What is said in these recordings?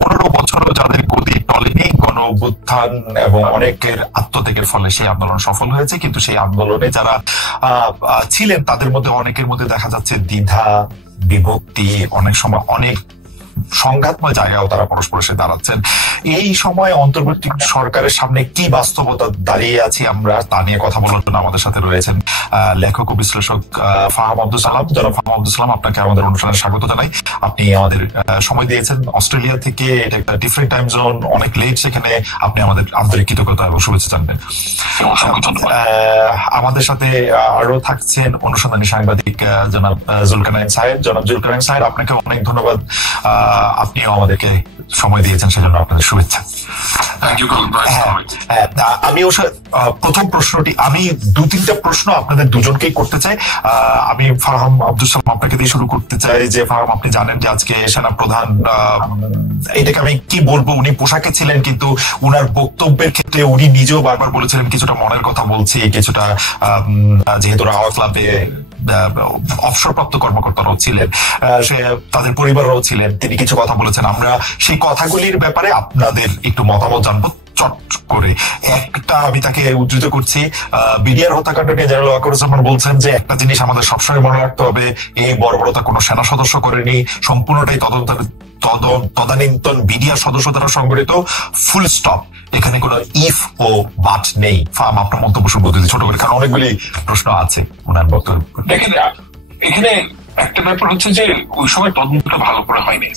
15 বছরও যাদের গতি টলেনি, গণ অভ্যুত্থান এবং অনেকের আত্মত্যাগের ফলে সেই আন্দোলন সফল হয়েছে, কিন্তু সেই আন্দোলনে যারা ছিলেন তাদের মধ্যে অনেকের মধ্যে দেখা যাচ্ছে দ্বিধা, বিভক্তি, অনেক সময় অনেক সংঘাতময় জায়গাও তারা পরস্পরের সাথে দাঁড়াচ্ছেন। এই সময় অন্তর্বর্তী সরকারের সামনে কি বাস্তবতা দাঁড়িয়ে আছি আমরা, তা নিয়ে কথা বলার জন্য আমাদের সাথে রয়েছেন লেখক ও বিশ্লেষক ফাহাম আব্দুল সালাম। জনাব ফাহাম আব্দুল সালাম, আপনাকে আমাদের অনুষ্ঠানে স্বাগত জানাই। আপনি আমাদের সময় দিয়েছেন অস্ট্রেলিয়া থেকে, এটা একটা ডিফারেন্ট টাইম জোন, অনেক লেট, সেখানে আপনি আমাদের আন্তরিক কৃতজ্ঞতা এবং শুভেচ্ছা জানবেন। আমাদের সাথে আরো থাকছেন অনুসন্ধানী সাংবাদিক জনাব জুলকারনাইন সাহেব। জনাব জুলকারনাইন সাহেব, আপনাকে অনেক ধন্যবাদ, আপনিও আমাদেরকে সময় দিয়েছেন, সেজন্য আপনাদের শুভেচ্ছা। আমি প্রথম প্রশ্নটি, আমি 2-3টা প্রশ্ন আপনাদের দুজনকেই করতে চাই। আমি ফাহাম আব্দুল সালাম আপনাকে দিয়ে শুরু করতে চাই যে ফাহাম, আপনি জানেন যে আজকে সেনাপ্রধান, এটাকে আমি কি বলবো, উনি পোশাকে ছিলেন কিন্তু উনার বক্তব্যের ক্ষেত্রে উনি নিজেও বারবার বলেছিলেন কিছুটা মনের কথা বলছি, কিছুটা যেহেতু রাওয়া ক্লাবে অবসরপ্রাপ্ত কর্মকর্তারাও ছিলেন, সে তাদের পরিবাররাও ছিলেন, তিনি কিছু কথা বলেছেন। আমরা সেই কথাগুলির ব্যাপারে আপনাদের একটু মতামত জানবো চট করে। একটা আমি তাকে উদ্ধৃত করছি, বিডিআর হত্যাকাণ্ড নিয়ে জেনারেল ওয়াকারুজ্জামান বলছেন যে একটা জিনিস আমাদের সবসময় মনে রাখতে হবে, এই বর্বরতা কোনো সেনা সদস্য করেনি, সম্পূর্ণটাই তদানীন্তন বিডিআর সদস্য দ্বারা সংগঠিত, ফুল স্টপ, এখানে কোনো ইফ ও বাট নেই। ফার্ম, আপনার মন্তব্য শুনবো যদি ছোট করে, কারণ অনেকগুলি প্রশ্ন আছে ওনার বক্তব্য। দেখেন, এখানে একটা ব্যাপার হচ্ছে যে ওই সময় তদন্তটা ভালো করে হয়নি,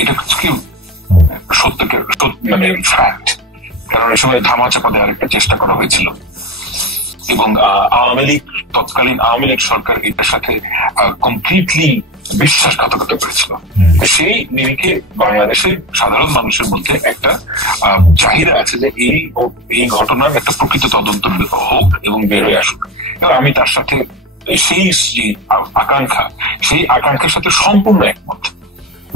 এটা কি সত্যকে মানে ফ্যাক্ট, কারণ ওই সময় ধামাচাপা দেওয়ার একটা চেষ্টা করা হয়েছিল এবং তৎকালীন আওয়ামী লীগ সরকার এটার সাথে কমপ্লিটলি বিশ্বাসঘাতকতা করেছিল। সেই নিরিখে বাংলাদেশের সাধারণ মানুষের মধ্যে একটা চাহিদা আছে যে এই ঘটনার একটা প্রকৃত তদন্ত হোক এবং বের হয়ে আসুক, এবং আমি তার সাথে সেই যে আকাঙ্ক্ষা, সেই আকাঙ্ক্ষার সাথে সম্পূর্ণ একমত।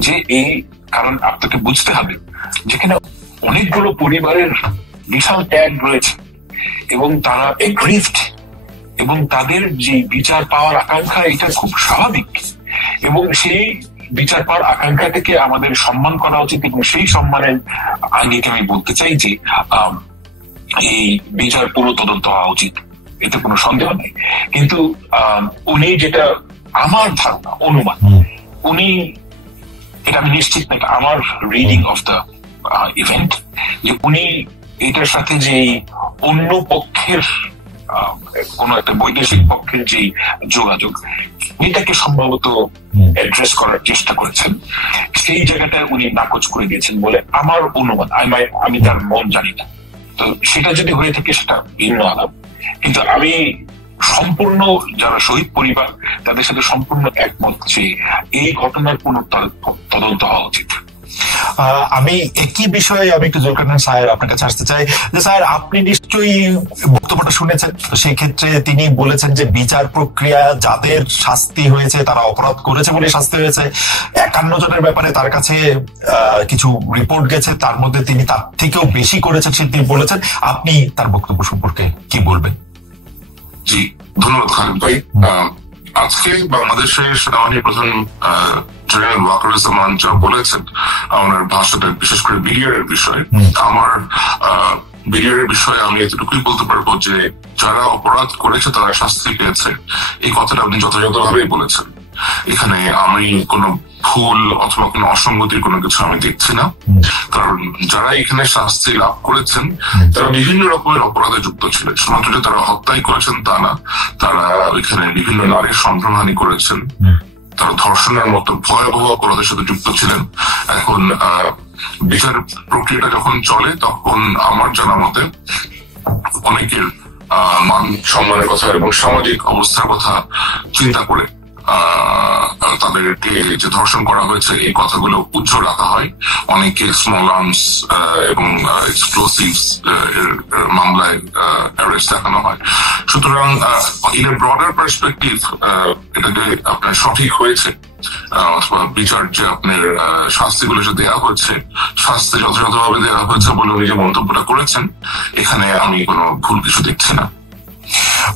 যে এই কারণ আপনাকে বুঝতে হবে যেখানে অনেকগুলো পরিবারের বিশাল ত্যাগ রয়েছে এবং তারা এগ্রিভড, এবং তাদের যে বিচার পাওয়ার আকাঙ্ক্ষা, এটা খুব স্বাভাবিক, এবং সেই বিচার পাওয়ার আকাঙ্ক্ষা থেকে আমাদের সম্মান করা উচিত। এবং সেই সম্মানের আঙ্গিকে আমি বলতে চাই যে এই বিচার পুরো তদন্ত হওয়া উচিত, এতে কোনো সন্দেহ নেই। কিন্তু উনি যেটা, আমার ধারণা, অনুমান, উনি, এটা আমি নিশ্চিত না, আমার রিডিং অফ দ্য ইভেন্ট, যে উনি এটার সাথে যে অন্য পক্ষের কোন একটা বৈদেশিক পক্ষের যে যোগাযোগ, এটাকে সম্ভবত অ্যাড্রেস করার চেষ্টা করেছেন, সেই জায়গাটায় উনি নাকচ করে দিয়েছেন বলে আমার অনুমান। আমি তার মন জানি না, তো সেটা যদি হয়ে থাকে সেটা ভিন্ন আলাপ। কিন্তু আমি সম্পূর্ণ, যারা শহীদ পরিবার তাদের সাথে সম্পূর্ণ একমত যে এই ঘটনার পুনঃ তদন্ত হওয়া উচিত। আমি একই বিষয়ে আমি একটু জুলকারনাইন সাহেব আপনার কাছে আসতে চাই যে স্যার, আপনি নিশ্চয়ই বক্তব্যটা শুনেছেন, সেই ক্ষেত্রে তিনি বলেছেন যে বিচার প্রক্রিয়া, যাদের শাস্তি হয়েছে তারা অপরাধ করেছে বলে শাস্তি হয়েছে। 51 জনের ব্যাপারে তার কাছে কিছু রিপোর্ট গেছে, তার মধ্যে তিনি তার থেকেও বেশি করেছেন সে তিনি বলেছেন। আপনি তার বক্তব্য সম্পর্কে কি বলবেন? জি, ধন্যবাদ খালেদ ভাই। আজকে বাংলাদেশের সেনাবাহিনী প্রধান জেনারেল ওয়াকারুজ্জামান যা বলেছেন ওনার ভাষাটা, বিশেষ করে বিডিআর এর বিষয়ে, আমার বিডিআর এর বিষয়ে আমি এতটুকুই বলতে পারবো যে যারা অপরাধ করেছে তারা শাস্তি পেয়েছে, এই কথাটা আপনি যথাযথভাবেই বলেছেন। এখানে আমি কোনো ভুল অথবা কোনো অসঙ্গতির কোনো কিছু আমি দেখছি না, কারণ যারা এখানে শাস্তি লাভ করেছেন তারা বিভিন্ন রকমের অপরাধে যুক্ত ছিলেন। শুধুমাত্র যে তারা হত্যাই করেছেন তা না, তারা এখানে বিভিন্ন নারীর সম্ভ্রমহানি করেছেন, তারা ধর্ষণের মতো ভয়াবহ অপরাধের সাথে যুক্ত ছিলেন। এখন বিচার প্রক্রিয়াটা যখন চলে তখন আমার জানা মতে অনেকের মান সম্মানের কথা এবং সামাজিক অবস্থার কথা চিন্তা করে তাদেরকে যে ধর্ষণ করা হয়েছে এই কথাগুলো উচ্চ রাখা হয়। অনেকে স্মল আর্মস এবং এক্সপ্লোসিভস এর মামলায় অ্যারেস্ট দেখানো হয়। সুতরাং ইন এ ব্রডার পার্সপেক্টিভ এটা যে আপনার সঠিক হয়েছে অথবা বিচার যে আপনার শাস্তিগুলো যে দেওয়া হচ্ছে, শাস্তি যথাযথভাবে দেওয়া হয়েছে বলে উনি যে মন্তব্যটা করেছেন, এখানে আমি কোনো ভুল কিছু দেখছি না।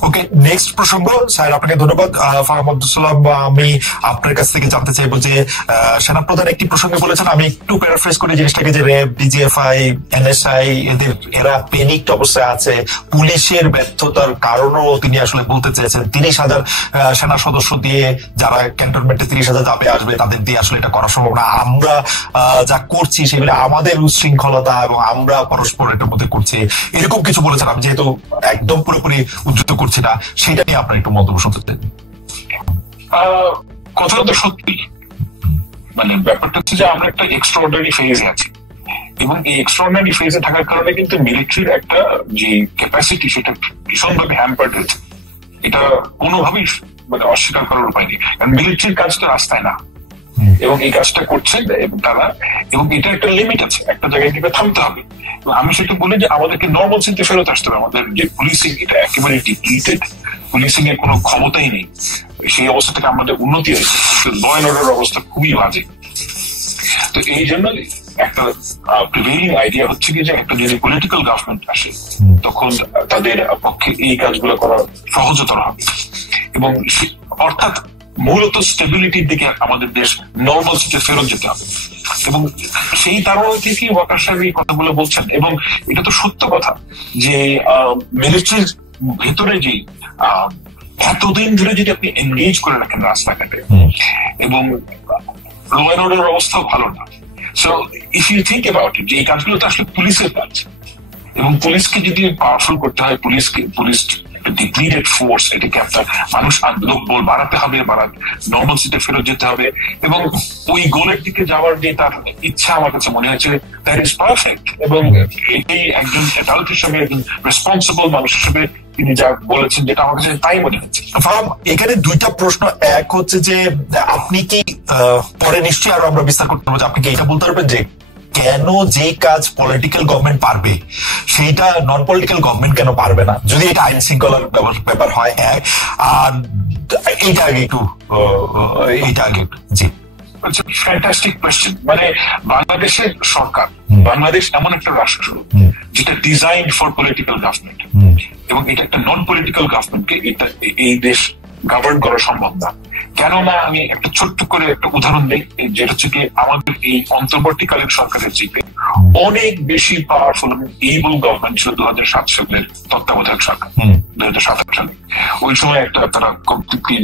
ওকে, নেক্সট প্রসঙ্গ স্যার, আপনাকে ধন্যবাদ। ফারাম আব্দুল সালাম, আমি আপনার কাছ থেকে জানতে চাইবো যে সেনাপ্রধান একটি প্রসঙ্গে বলেছেন, আমি একটু প্যারাফ্রেজ করি জিনিসটাকে, যে র্যাব, ডিজিএফআই, এনএসআই এরা পেনিকড অবস্থায় আছে, পুলিশের ব্যর্থতার কারণও তিনি আসলে বলতে চেয়েছেন। 30,000 সেনা সদস্য দিয়ে যারা ক্যান্টনমেন্টে 30,000 যাবে আসবে, তাদের দিয়ে আসলে এটা করা সম্ভব না। আমরা যা করছি সেগুলো আমাদের উচ্ছৃঙ্খলতা এবং আমরা পরস্পর এটার মধ্যে করছি, এরকম কিছু বলেছেন। আমি যেহেতু একদম পুরোপুরি উদ্ধৃত করছি না, সেটা নিয়ে আপনার একটু মন্তব্য শুনতে চাই। কথাটা তো সত্যি, মানে ব্যাপারটা হচ্ছে যে আমরা একটা এক্সট্রাঅর্ডিনারি ফেজে আছি, এবং এই এক্সট্রাঅর্ডিনারি ফেজে থাকার কারণে কিন্তু মিলিটারির একটা যে ক্যাপাসিটি সেটা ভীষণভাবে হ্যাম্পার্ড হয়েছে। এটা কোনোভাবেই মানে অস্বীকার করার উপায় নেই, কারণ মিলিটারির কাজ তো রাস্তায় না, এবং এই কাজটা করছে এবং তারা, এবং এটা একটা লিমিট আছে, একটা জায়গায় থেকে থামতে হবে। আমি সেটা বলি যে আমাদেরকে নর্মালসিতে ফেরত আসতে হবে। আমাদের যে পুলিশিং, এটা একেবারে ডিপ্লিটেড, পুলিশিং এর কোনো ক্ষমতাই নেই। সেই অবস্থা থেকে আমাদের উন্নতি হয়েছে, ল অ্যান্ড অর্ডার অবস্থা খুবই বাজে। তো এই জন্য একটা প্রিভেইলিং আইডিয়া হচ্ছে কি যে একটা যদি পলিটিক্যাল গভর্নমেন্ট আসে, তখন তাদের পক্ষে এই কাজগুলো করা সহজতর হবে, এবং অর্থাৎ মূলত স্টেবিলিটির দিকে আমাদের দেশ নর্মালসিতে ফেরত যেতে হবে। এবং সেই কারণ থেকে ওয়াকার সাহেব এই কথাগুলো বলছেন, এবং এটা তো সত্য কথা যে মিলিটারির ভেতরে যে এতদিন ধরে যদি আপনি এনগেজ করে রাখেন রাস্তাঘাটে, এবং ল অ্যান্ড অর্ডার অবস্থাও ভালো না। So if you think about it, যে এই কাজগুলো তো আসলে পুলিশের কাজ, এবং পুলিশকে যদি পাওয়ারফুল করতে হয়, পুলিশ ডিপ্লিটেড ফোর্স, এটাকে আপনার মানুষ লোকবল বাড়াতে হবে, নর্মাল সিটে ফেরত যেতে হবে, এবং ওই গোলের দিকে যাওয়ার যে তার ইচ্ছা আমার কাছে মনে হয়েছে দ্যাট ইজ পারফেক্ট। এবং এটাই একজন অ্যাডাল্ট হিসেবে, একজন রেসপন্সিবল মানুষ হিসেবে তিনি যা বলেছেন, যেটা আমার কাছে তাই মনে হচ্ছে। এখানে দুইটা প্রশ্ন। এক হচ্ছে যে আপনি কি পরে নিশ্চয়ই আরো আমরা বিস্তার করতে পারবো, আপনি কি এটা বলতে পারবেন যে কেন যে কাজ পলিটিক্যাল গভর্নমেন্ট পারবে সেইটা নন পলিটিক্যাল গভর্নমেন্ট কেন পারবে না, যদি এটা আইন শৃঙ্খলার ব্যাপার হয়? এক, আর এইটা আগে একটু জি। Fantastic question. মানে বাংলাদেশের সরকার, বাংলাদেশ এমন একটা রাষ্ট্র যেটা ডিজাইন ফর পলিটিক্যাল গভর্নমেন্ট, এবং এটা একটা নন পলিটিক্যাল গভর্নমেন্টকে এটা এই দেশ গভর্ন করা সম্ভব না। কেননা আমি একটা ছোট্ট করে একটা উদাহরণ দিই, যেটা হচ্ছে কি আমাদের এই অন্তর্বর্তীকালীন সরকারের চেয়ে অনেক বেশি পাওয়ারফুল এবং এবল গভর্নমেন্ট ছিল 2007 সালের তত্ত্বাবধায়ক সরকার। 2007 সালে ওই সময় একটা তারা কমপ্লিটলি,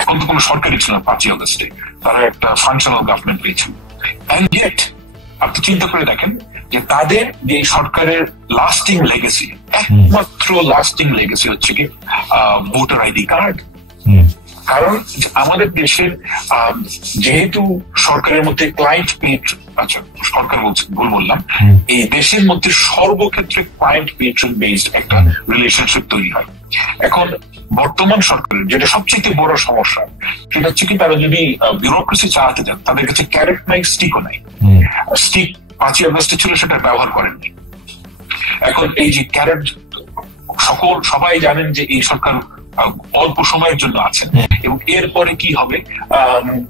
এখন তো কোনো সরকারই ছিল না 5ই আগস্টে, তারা একটা ফাংশনাল গভর্নমেন্ট পেয়েছিল। এন্ড ইয়েট আপনি চিন্তা করে দেখেন যে তাদের যে সরকারের লাস্টিং লেগেসি, একমাত্র লাস্টিং লেগেসি হচ্ছে কি ভোটার আইডি কার্ড। কারণ আমাদের দেশের যেহেতু সরকারের মধ্যে ক্লায়েন্ট পেট্রন, আচ্ছা সরকার বলছে ভুল বললাম, এই দেশের মধ্যে সর্বক্ষেত্রে ক্লায়েন্ট পেট্রন বেসড একটা রিলেশনশিপ তৈরি হয়। এখন বর্তমান সরকারের যেটা সবচেয়ে বড় সমস্যা, সেটা হচ্ছে কি তারা যদি বিউরোক্রেসি চালাতে যান, তাদের কাছে ক্যারেট নাই, স্টিকও নাই। স্টিক 5ই আগস্টে ছিল, সেটা ব্যবহার করেননি। এখন এই যে ক্যারেট, সবাই জানেন যে এই সরকার অল্প সময়ের জন্য আছেন, এবং এরপরে কি হবে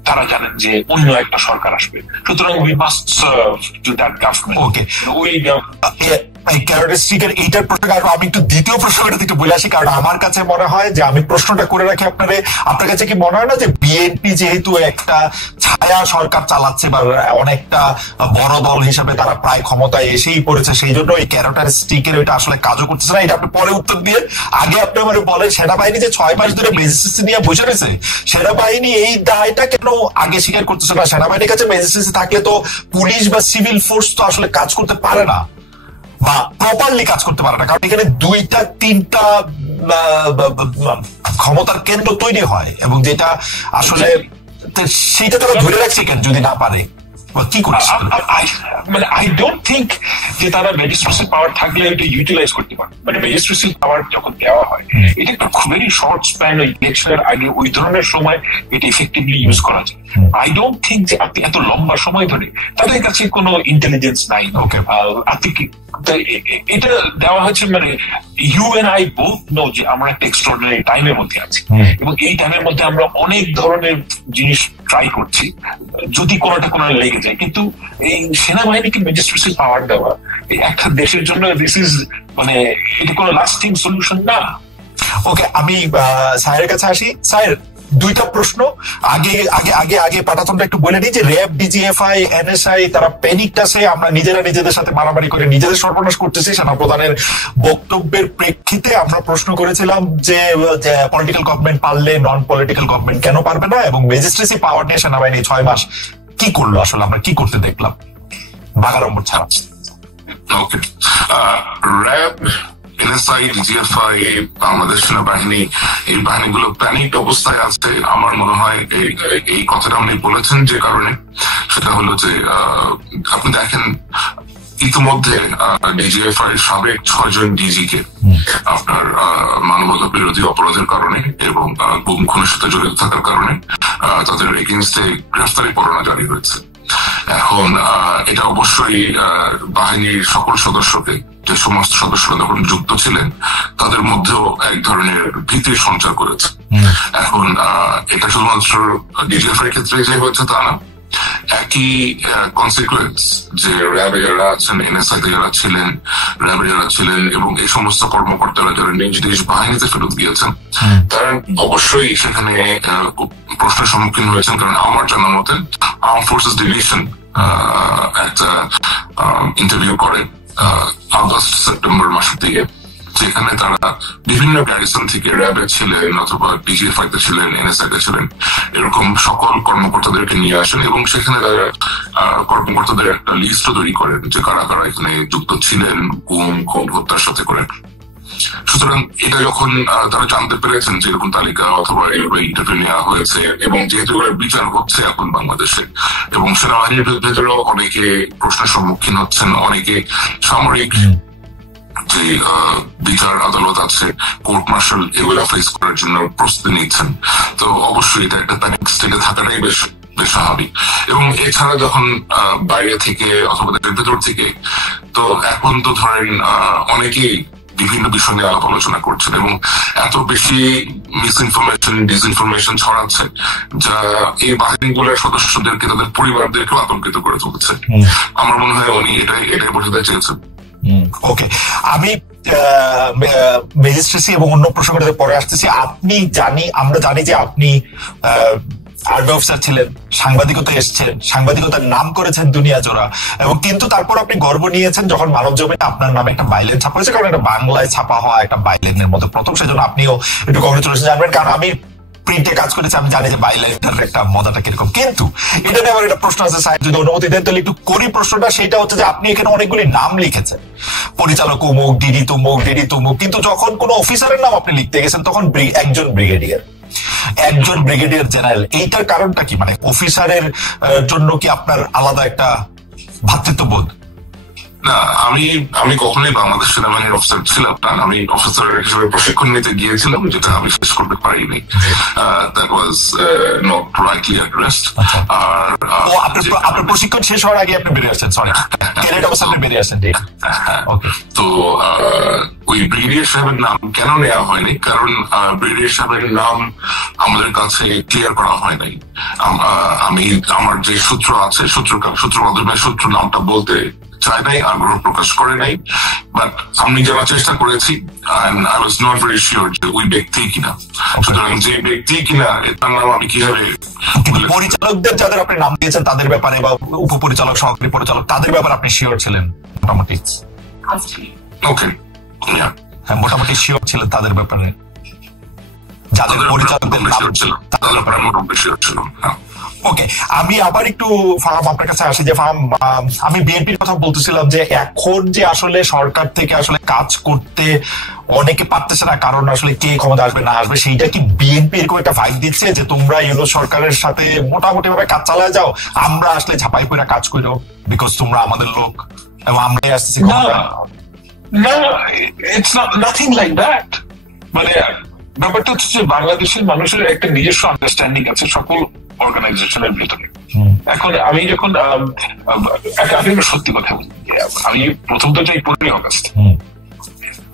তারা জানেন যে অন্য একটা সরকার আসবে, সুতরাং we must serve to that government. Okay, এইটার প্রসঙ্গে আমি একটু দ্বিতীয় প্রসঙ্গটা একটু বলে আসি, কারণ আমার কাছে মনে হয় যে আমি প্রশ্নটা করে রাখি আপনার কাছে কি মনে হয় না যে বিএনপি যেহেতু একটা ছায়া সরকার চালাচ্ছে বা অনেকটা বড় দল হিসাবে তারা প্রায় ক্ষমতায় এসেই পড়েছে, সেই জন্য এই ক্যারট আর স্টিকের ওইটা আসলে কাজও করতেছে না? এটা আপনি পরে উত্তর দিয়ে আগে আপনি আমার বলেন সেনাবাহিনী যে 6 মাস ধরে ম্যাজিস্ট্রেসি নিয়ে বসে রয়েছে, সেনাবাহিনী এই দায়টা কেন আগে স্বীকার করতেছে না? সেনাবাহিনীর কাছে ম্যাজিস্ট্রেসি থাকলে তো পুলিশ বা সিভিল ফোর্স তো আসলে কাজ করতে পারে না বা প্রপারলি কাজ করতে পারে না, কারণ এখানে 2-3টা ক্ষমতার কেন্দ্র তৈরি হয়, এবং যেটা আসলে সেইটা তারা ধরে রাখছে কেন যদি না পারে? কি করছে? মানে আই ডোন্ট থিঙ্ক যে তারা ম্যাজিস্ট্রেসি পাওয়ার থাকলে এটা ইউটিলাইজ করতে পারে। মানে ম্যাজিস্ট্রেসি পাওয়ার যখন দেওয়া হয়, এটা একটা খুবই শর্ট স্প্যান, ইলেকশনের আগে ওই ধরনের সময় এটা ইফেক্টিভলি ইউজ করা যায়। আই ডোন্ট থিঙ্ক যে আপনি এত লম্বা সময় ধরে, তাদের কাছে কোনো ইন্টেলিজেন্স নাই। ওকে, আপনি কি এটা দেওয়া হচ্ছে, মানে you and I both know যে আমরা একটা এক্সট্রাঅর্ডিনারি টাইমের মধ্যে আছি, এবং এই টাইমের মধ্যে আমরা অনেক ধরনের জিনিস ট্রাই করছি যদি কোনোটা কোনো লেগে যায়। কিন্তু এই সেনাবাহিনীকে ম্যাজিস্ট্রেসি পাওয়ার দেওয়া একটা দেশের জন্য দিস ইজ, মানে এটা কোনো লাস্টিং সলিউশন না। ওকে, আমি স্যারের কাছে আসি। স্যার, দুইটা প্রশ্ন। আগে আগে আগে আগে পাঠাতনটা একটু বলে নিই যে র্যাব, ডিজিএফআই, এনএসআই তারা প্যানিকটাসে আমরা নিজেরা নিজেদের সাথে মারামারি করে নিজেদের সর্বনাশ করতেছি। সেনাপ্রধানের বক্তব্যের প্রেক্ষিতে আমরা প্রশ্ন করেছিলাম যে পলিটিক্যাল গভর্নমেন্ট পারলে নন পলিটিক্যাল গভর্নমেন্ট কেন পারবে না, এবং ম্যাজিস্ট্রেসি পাওয়ার নিয়ে সেনাবাহিনী 6 মাস কি করলো, আসলে আমরা কি করতে দেখলাম বাগাড়ম্বর ছাড়া? ওকে, র্যাব, এনএসআই, ডিজিএফআই, বাংলাদেশ সেনাবাহিনী, এই বাহিনীগুলো প্যানিক অবস্থায় আছে। আমার মনে হয় এই কথাটা আপনি বলেছেন যে কারণে, সেটা হলো যে আপনি দেখেন ইতিমধ্যে ডিজিএফআই সাবেক 6 জন ডিজিকে আপনার মানবতা বিরোধী অপরাধের কারণে এবং গুম খুনের সাথে জড়িত থাকার কারণে তাদের এগেইনস্টে গ্রেফতারি পরোয়ানা জারি হয়েছে। এখন এটা অবশ্যই বাহিনীর সকল সদস্যকে, যে সমস্ত সদস্যরা তখন যুক্ত ছিলেন, তাদের মধ্যেও এক ধরনের ভীতির সঞ্চার করেছে। এখন এটা শুধুমাত্র ডিজিএফআই ক্ষেত্রে যে হয়েছে তা না, একই কনসিকুয়েন্স যে র্যাবে যারা আছেন, এনএসআই তে যারা ছিলেন, র্যাবে যারা ছিলেন এবং এই সমস্ত কর্মকর্তারা যারা নিজ নিজ বাহিনীতে ফেরত গিয়েছেন, তারা অবশ্যই সেখানে প্রশ্নের সম্মুখীন হয়েছেন। কারণ আমার জানার মতে আর্ম ফোর্সেস ডিভিশন একটা ইন্টারভিউ করে আগস্ট সেপ্টেম্বর মাসের দিকে, যেখানে তারা বিভিন্ন গ্যারিসন থেকে র্যাবে ছিলেন অথবা ডিজিএফআই তে ছিলেন, এনএসআই তে ছিলেন, এরকম সকল কর্মকর্তাদেরকে নিয়ে আসেন এবং সেখানে তারা কর্মকর্তাদের একটা লিস্টও তৈরি করেন যে কারা কারা এখানে যুক্ত ছিলেন গুম খুন হত্যার সাথে করেন। সুতরাং এটা যখন তারা জানতে পেরেছেন যে এরকম তালিকা অথবা এইভাবে ইন্টারভিউ নেওয়া হয়েছে এবং যেহেতু বিচার হচ্ছে এখন বাংলাদেশে, এবং সেনাবাহিনীর ভেতরেও অনেকে প্রশ্নের সম্মুখীন হচ্ছেন, অনেকে সামরিক যে বিচার আদালত আছে, কোর্ট মার্শাল, এগুলো ফেস করার জন্য প্রস্তুতি নিচ্ছেন। তো অবশ্যই এটা একটা প্যানিক স্টেটে থাকাটাই বেশ স্বাভাবিক। এবং এছাড়া যখন বাইরে থেকে অথবা দেশের ভেতর থেকে, তো এখন তো ধরেন অনেকেই বিভিন্ন বিষয় নিয়ে আলাপ আলোচনা করছেন এবং এত বেশি মিস ইনফরমেশন, ডিসইনফরমেশন ছড়াচ্ছে যা এই বাহিনীগুলোর সদস্যদেরকে, তাদের পরিবারদেরকেও আতঙ্কিত করে তুলছে। আমার মনে হয় উনি এটাই বোঝাতে চেয়েছেন। ওকে, আমি ম্যাজিস্ট্রেসি এবং অন্য প্রসঙ্গটাতে পরে আসতেছি। আমরা জানি যে আপনি আর্মি অফিসার ছিলেন, সাংবাদিকতা এসছেন, সাংবাদিকতার নাম করেছেন দুনিয়া জোড়া, এবং কিন্তু তারপর আপনি গর্ব নিয়েছেন যখন মানব জমিনে আপনার নামে একটা বাইলেন ছাপা হয়েছে, কারণ এটা বাংলায় ছাপা হওয়া একটা বাইলেনের মতো প্রথম, সেজন্য আপনিও একটু কংগ্রেচুলেশন জানবেন। কারণ আমি প্রিন্টে কাজ করেছি, আমি জানি যে বাইলেটার একটা মজাটা কিরকম। কিন্তু এটা নিয়ে আমার একটা প্রশ্ন আছে, স্যার যদি অনুমতি দেন তাহলে একটু করি প্রশ্নটা। সেটা হচ্ছে যে আপনি এখানে অনেকগুলি নাম লিখেছেন, পরিচালক অমুক, ডিডি তমুক, ডিডি তমুক, কিন্তু যখন কোনো অফিসারের নাম আপনি লিখতে গেছেন তখন একজন ব্রিগেডিয়ার, একজন ব্রিগেডিয়ার জেনারেল। এইটার কারণটা কি? মানে অফিসারের জন্য কি আপনার আলাদা একটা ভ্রাতৃত্ববোধ? না, আমি কখনোই বাংলাদেশ সেনাবাহিনীর অফিসার ছিলাম না। আমি অফিসার হিসেবে প্রশিক্ষণ নিতে গিয়েছিলাম, যেটা আমি শেষ করতে পারিনি। That was not rightly addressed. আর আপনার প্রশিক্ষণ শেষ হওয়ার আগে আপনি বেরিয়ে আসছেন, সরি, ক্যাডেট অবস্থায় আপনি বেরিয়ে আসছেন। তো ওই ব্রিগেডিয়ার সাহেবের নাম কেন নেওয়া হয়নি? কারণ ব্রিগেডিয়ার সাহেবের নাম আমাদের কাছে ক্লিয়ার করা হয় নাই। আমি আমার যে সূত্র আছে, সূত্র মাধ্যমে সূত্র নামটা বলতে চাই নাই, আগ্রহ প্রকাশ করে নাই। বাট আমি জানার চেষ্টা করেছি, I was not very sure যে ওই ব্যক্তি কিনা। সুতরাং যে ব্যক্তি কিনা তার নাম আমি কিভাবে, পরিচালকদের যাদের আপনি নাম দিয়েছেন তাদের ব্যাপারে বা উপপরিচালক, সহকারী পরিচালক, তাদের ব্যাপারে আপনি শিওর ছিলেন মোটামুটি? ওকে, হ্যাঁ, মোটামুটি শিওর ছিলেন তাদের ব্যাপারে, যাদের পরিচালকদের নাম ছিল তাদের ব্যাপারে মোটামুটি শিওর ছিলাম। ওকে, আমি আবার একটু ফাহাম আপনার কাছে আসি যে ফাহাম, আমি বিএনপির কথা বলতেছিলাম যে এখন যে আসলে সরকার থেকে আসলে কাজ করতে অনেকে পারতেছে না, কারণ আসলে কে ক্ষমতা আসবে না আসবে, সেইটা কি বিএনপি এরকম একটা ভাইব দিচ্ছে যে তোমরা ইউরোপ সরকারের সাথে মোটামুটি ভাবে কাজ চালায় যাও, আমরা আসলে ঝাপাই করে কাজ করো বিকজ তোমরা আমাদের লোক এবং আমরাই আসতেছি? না, it's not nothing like that. মানে ব্যাপারটা হচ্ছে যে বাংলাদেশের মানুষের একটা নিজস্ব আন্ডারস্ট্যান্ডিং আছে সকল অর্গানাইজেশনের ভিতরে। এখন আমি যখন আমি সত্যি কথা বলি, আমি প্রথম তো চাই 15 আগস্ট।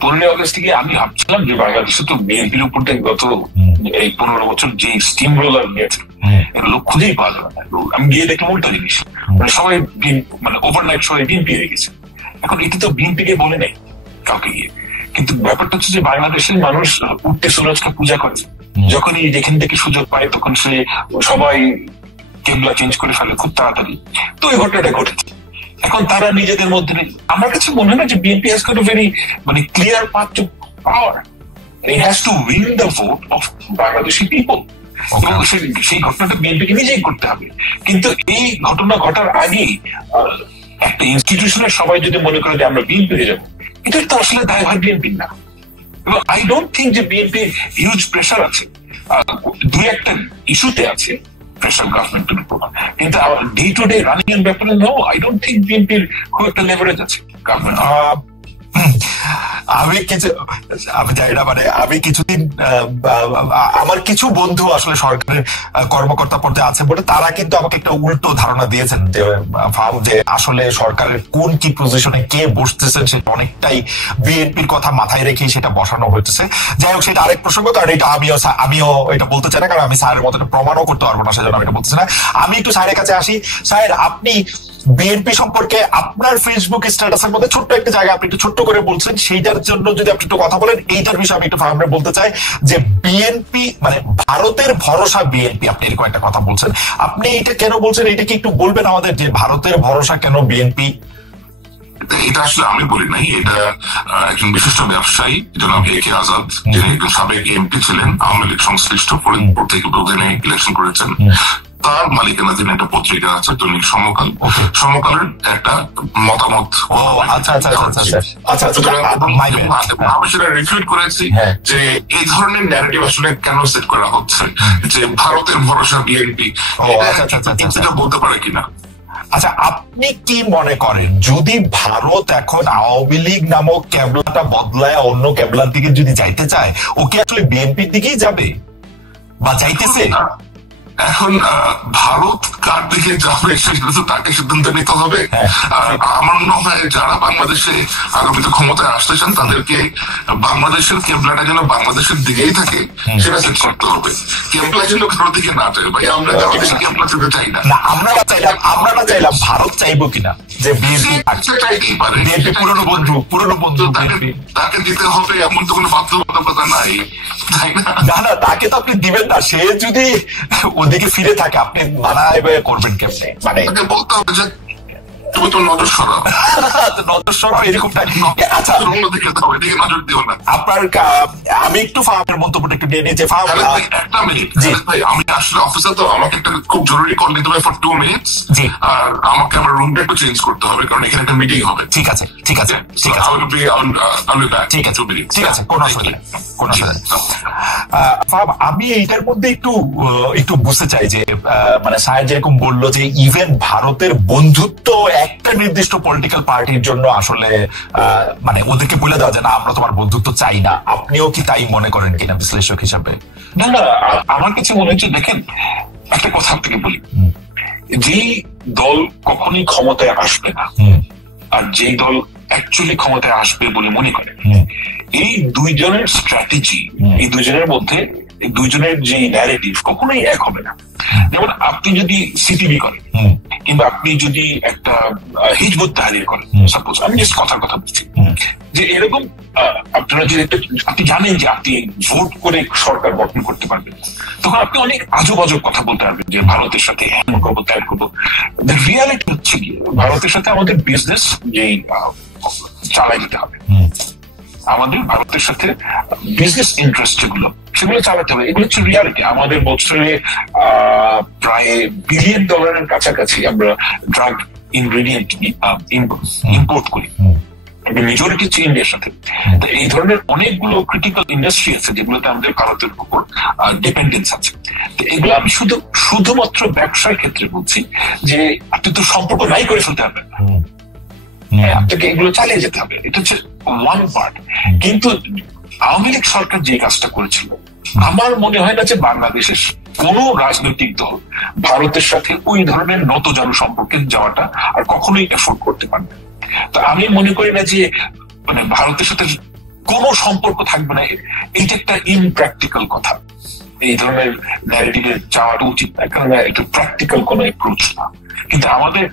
15 আগস্ট থেকে আমি ভাবছিলাম যে বাংলাদেশে তো বিএনপির উপর গত এই 15 বছর যে স্টিম রোলার নিয়েছে, এগুলো খুঁজেই পাওয়া যাবে না। আমি গিয়ে দেখলাম উল্টা জিনিস, মানে সবাই মানে ওভারনাইট সবাই বিএনপি হয়ে গেছে। এখন এটি তো বিএনপি কে বলে নেই কাউকে গিয়ে, কিন্তু ব্যাপারটা হচ্ছে যে বাংলাদেশের মানুষ উঠতে সুরজকে পূজা করে, যখনই যেখান থেকে সুযোগ পায় তখন সে সবাই কেবলা চেঞ্জ করে ফেলে খুব তাড়াতাড়ি। তো এই ঘটনাটা ঘটেছে। এখন তারা নিজেদের মধ্যে, আমার কাছে মনে হয় না যে BNP has got a very clear path to power. It has to win the vote of Bangladeshi people. সেই ঘটনাটা বিএনপিকে নিজেই করতে হবে। কিন্তু এই ঘটনা ঘটার আগেই একটা ইনস্টিটিউশনের সবাই যদি মনে করে যে আমরা বিএনপি হয়ে যাবো, এটা তো আসলে দায়ভার বিএনপির না। এবং আই ডোন্ট থিঙ্ক যে বিএনপির হিউজ প্রেশার আছে, দুই একটা ইস্যুতে আছে প্রেশার গভর্নমেন্টের উপর, কিন্তু ডে টু ডে রানিং এর ব্যাপারে নো, আই ডোন্ট থিঙ্ক বিএনপির খুব একটা লেভারেজ আছে গভর্নমেন্ট। আমি জানি না, আমি কিছুদিন আমার কিছু বন্ধু আসলে সরকারের কর্মকর্তা পর্যায়ে আছে বলে তারা কিন্তু আমাকে একটা উল্টো ধারণা দিয়েছেন যে আসলে সরকারের কোন কি পজিশনে কে বসতেছেন সেটা অনেকটাই বিএনপির কথা মাথায় রেখেই সেটা বসানো হয়েছে। যাই হোক, সেটা আরেক প্রসঙ্গ, কারণ এটা আমিও এটা বলতে চাই না, কারণ আমি স্যারের মতো প্রমাণও করতে পারবো না, সেজন্য আমি এটা বলতেছি না। আমি একটু স্যারের কাছে আসি। স্যার, আপনি বিএনপি সম্পর্কে আপনার ফেসবুক স্ট্যাটাসের মধ্যে ছোট্ট একটা জায়গা আপনি একটু ছোট্ট করে বলছেন, সেইটার জন্য যদি আপনি একটু কথা বলেন, এইটার বিষয়ে আমি একটু ফার্মে বলতে চাই যে বিএনপি ভারতের ভরসা বিএনপি, আপনি এরকম একটা কথা বলছেন, আপনি এটা কেন বলছেন? এটা কি একটু বলবেন আমাদের যে ভারতের ভরসা কেন বিএনপি? এটা আসলে আমি বলি নাই, এটা একজন বিশিষ্ট ব্যবসায়ী জনাব এ কে আজাদ, যিনি একজন সাবেক এমপি ছিলেন, আওয়ামী লীগ সংশ্লিষ্ট, ফরিদপুর থেকে তিনি ইলেকশন করেছেন, তার মালিকানাধীন একটা পত্রিকা আছে দৈনিক সমকাল, সমকালের একটা মতামত আমি সেটা রিফিউট করেছি যে এই ধরনের ন্যারেটিভ আসলে কেন সেট করা হচ্ছে যে ভারতের ভরসা বিএনপি, এটা বলতে পারে কিনা। আচ্ছা, আপনি কি মনে করেন যদি ভারত এখন আওয়ামী লীগ নামক ক্যাবলাটা বদলায় অন্য ক্যাবলার দিকে যদি যাইতে চায়, ও কি আসলে বিএনপির দিকেই যাবে বা যাইতেছে? এখন ভারত কার দিকে যাবে সেটা তো তাকে সিদ্ধান্ত নিতে হবে। আমার মনে হয় যারা বাংলাদেশে আগামীতে ক্ষমতায় আসতে চান তাদেরকে বাংলাদেশের কেবলাটা যেন বাংলাদেশের দিকেই থাকে সেটা সেট করতে হবে। কেবলা যেন কারোর দিকে না যায়, ভাই আমরা কেবলা যেতে চাই না। আমরা চাইলাম ভারত চাইবো কিনা যে বিএনপি চাইতেই পারে, পুরনো বন্ধু তাকে দিতে হবে এমন তো কোনো বাধ্যবাধকতা নাই, তাই না? না, তাকে তো আপনি দিবেন না। সে যদি ওদিকে ফিরে থাকে আপনি মানা করবেন কেমনে? বলতে হবে যে তুমি তো নজর সরাও, এরকম। আচ্ছা, আপনার আমি একটু ফাহামের মন্তব্যটা একটু নিয়ে নিয়েছি। একটা মিনিট ভাই, আমি আসলে অফিসে তো আমাকে একটা খুব জরুরি কল নিতে হবে ফর 2 minutes, আর আমাকে আমার রুমটা একটু চেঞ্জ করতে হবে কারণ এখানে একটা মিটিং হবে। ঠিক আছে, ঠিক আছে, ঠিক আছে, কোনো অসুবিধা। আমি এইটার মধ্যে একটু বুঝতে চাই যে স্যার যেরকম বললো যে ইভেন ভারতের বন্ধুত্ব একটা নির্দিষ্ট পলিটিক্যাল পার্টির জন্য আসলে ওদেরকে বলে দেওয়া যায় না আমরা তোমার বন্ধুত্ব চাই না, আপনিও কি তাই মনে করেন কিনা বিশ্লেষক হিসাবে? না, আমার কাছে মনে হচ্ছে, দেখেন একটা কথা আপনাকে বলি, যে দল কখনোই ক্ষমতায় আসবে না আর যে দল অ্যাকচুয়ালি ক্ষমতায় আসবে বলে মনে করে, এই দুইজনের স্ট্র্যাটেজি, এই দুইজনের মধ্যে দুইজনের যে ন্যারেটিভ কখনোই এক হবে না। যেমন আপনি যদি সিটিভি করেন কিংবা আপনি যদি একটা হিজবুত তাহরির করেন, সাপোজ আমি জাস্ট কথার কথা বলছি, যে এরকম আপনারা যে আপনি জানেন যে আপনি ভোট করে সরকার গঠন করতে পারবেন, তখন আপনি অনেক আজব আজব কথা বলতে পারবেন যে ভারতের সাথে এমন করবো ত্যাগ করবো। রিয়ালিটি হচ্ছে কি, ভারতের সাথে আমাদের বিজনেস যেই চালাই দিতে হবে, আমাদের ভারতের সাথে বিজনেস ইন্টারেস্ট যেগুলো সেগুলো চালাতে হবে, এগুলো হচ্ছে রিয়ালিটি। আমাদের বছরে প্রায় $1 বিলিয়ন কাছাকাছি আমরা ড্রাগ ইনগ্রেডিয়েন্ট ইম্পোর্ট করি, মেজরিটি হচ্ছে ইন্ডিয়ার সাথে। এই ধরনের অনেকগুলো ক্রিটিক্যাল ইন্ডাস্ট্রি আছে যেগুলোতে আমাদের ভারতের উপর ডিপেন্ডেন্স আছে। তো এগুলো আমি শুধুমাত্র ব্যবসার ক্ষেত্রে বলছি যে আপনি তো সম্পর্ক নাই করে ফেলতে পারবেন না, আপনাকে এগুলো চালিয়ে যেতে হবে, এটা হচ্ছে ওয়ান পার্ট। কিন্তু আওয়ামী লীগ সরকার যে কাজটা করেছিল, আমার মনে হয় না যে বাংলাদেশের কোন রাজনৈতিক দল ভারতের সাথে ওই ধরনের নতজানু সম্পর্কে যাওয়াটা আর কখনোই এফোর্ড করতে পারবে। তো আমি মনে করি না যে ভারতের সাথে কোনো সম্পর্ক থাকবে না, এইটা একটা ইমপ্র্যাকটিক্যাল কথা। এই ধরনের ন্যারেটিভে যাওয়াটা উচিত না, কারণ এটা প্র্যাকটিক্যাল কোনো অ্যাপ্রোচ না। কিন্তু আমাদের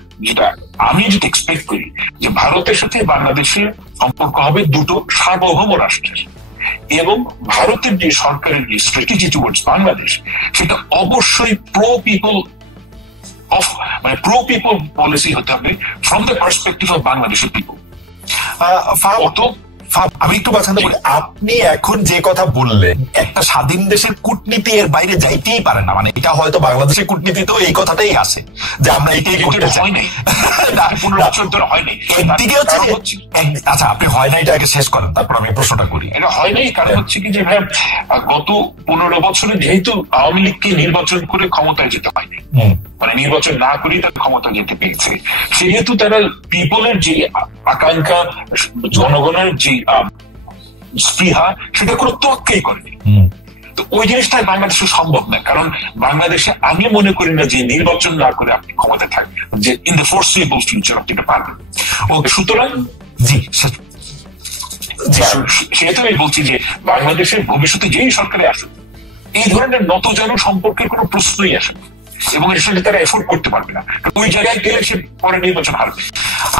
আমি যেটা এক্সপেক্ট করি যে ভারতের সাথে বাংলাদেশের সম্পর্ক হবে দুটো সার্বভৌম রাষ্ট্রের, এবং ভারতের যে সরকারের যে স্ট্র্যাটেজি টুয়ার্ডস বাংলাদেশ সেটা অবশ্যই প্রো পিপল পলিসি হতে হবে ফ্রম দ্য পার্সপেক্টিভ অফ বাংলাদেশের পিপল। আমি একটু বাঁচাতে বলি, আপনি এখন যে কথা বললেন একটা স্বাধীন দেশের কূটনীতি এর বাইরে যাইতেই পারে না, মানে এটা হয়তো বাংলাদেশের কূটনীতি তো এই কথাটাই আসে যে আমরা এটাই করতে চাই। একদিকে হচ্ছে, আচ্ছা আপনি হয় না এটা আগে শেষ করেন তারপর আমি প্রশ্নটা করি। এটা হয় নাই কারণ হচ্ছে কি যে ভাই গত 15 বছরে যেহেতু আওয়ামী লীগকে নির্বাচন করে ক্ষমতায় যেতে হয়নি, মানে নির্বাচন না করেই তারা ক্ষমতা যেতে পেরেছে, সেহেতু তারা পিপলের যে আকাঙ্ক্ষা, জনগণের যে স্পৃহা, সেটা কোনো তোয়াক্কাই করেনি। তো ওই জিনিসটাই বাংলাদেশে সম্ভব না, কারণ বাংলাদেশে আমি মনে করি না যে নির্বাচন না করে আপনি ক্ষমতায় থাকবেন, যে ইন দ্য ফোরসিবল ফিউচার আপনি এটা পারবেন। সুতরাং সেহেতু আমি বলছি যে বাংলাদেশের ভবিষ্যতে যেই সরকারে আসুক এই ধরনের নতজন সম্পর্কের কোনো প্রশ্নই আসে না, এবং এর সঙ্গে তারা এফোর্ড করতে পারবে না, ওই জায়গায় গেলে সে পরে নির্বাচন হারবে।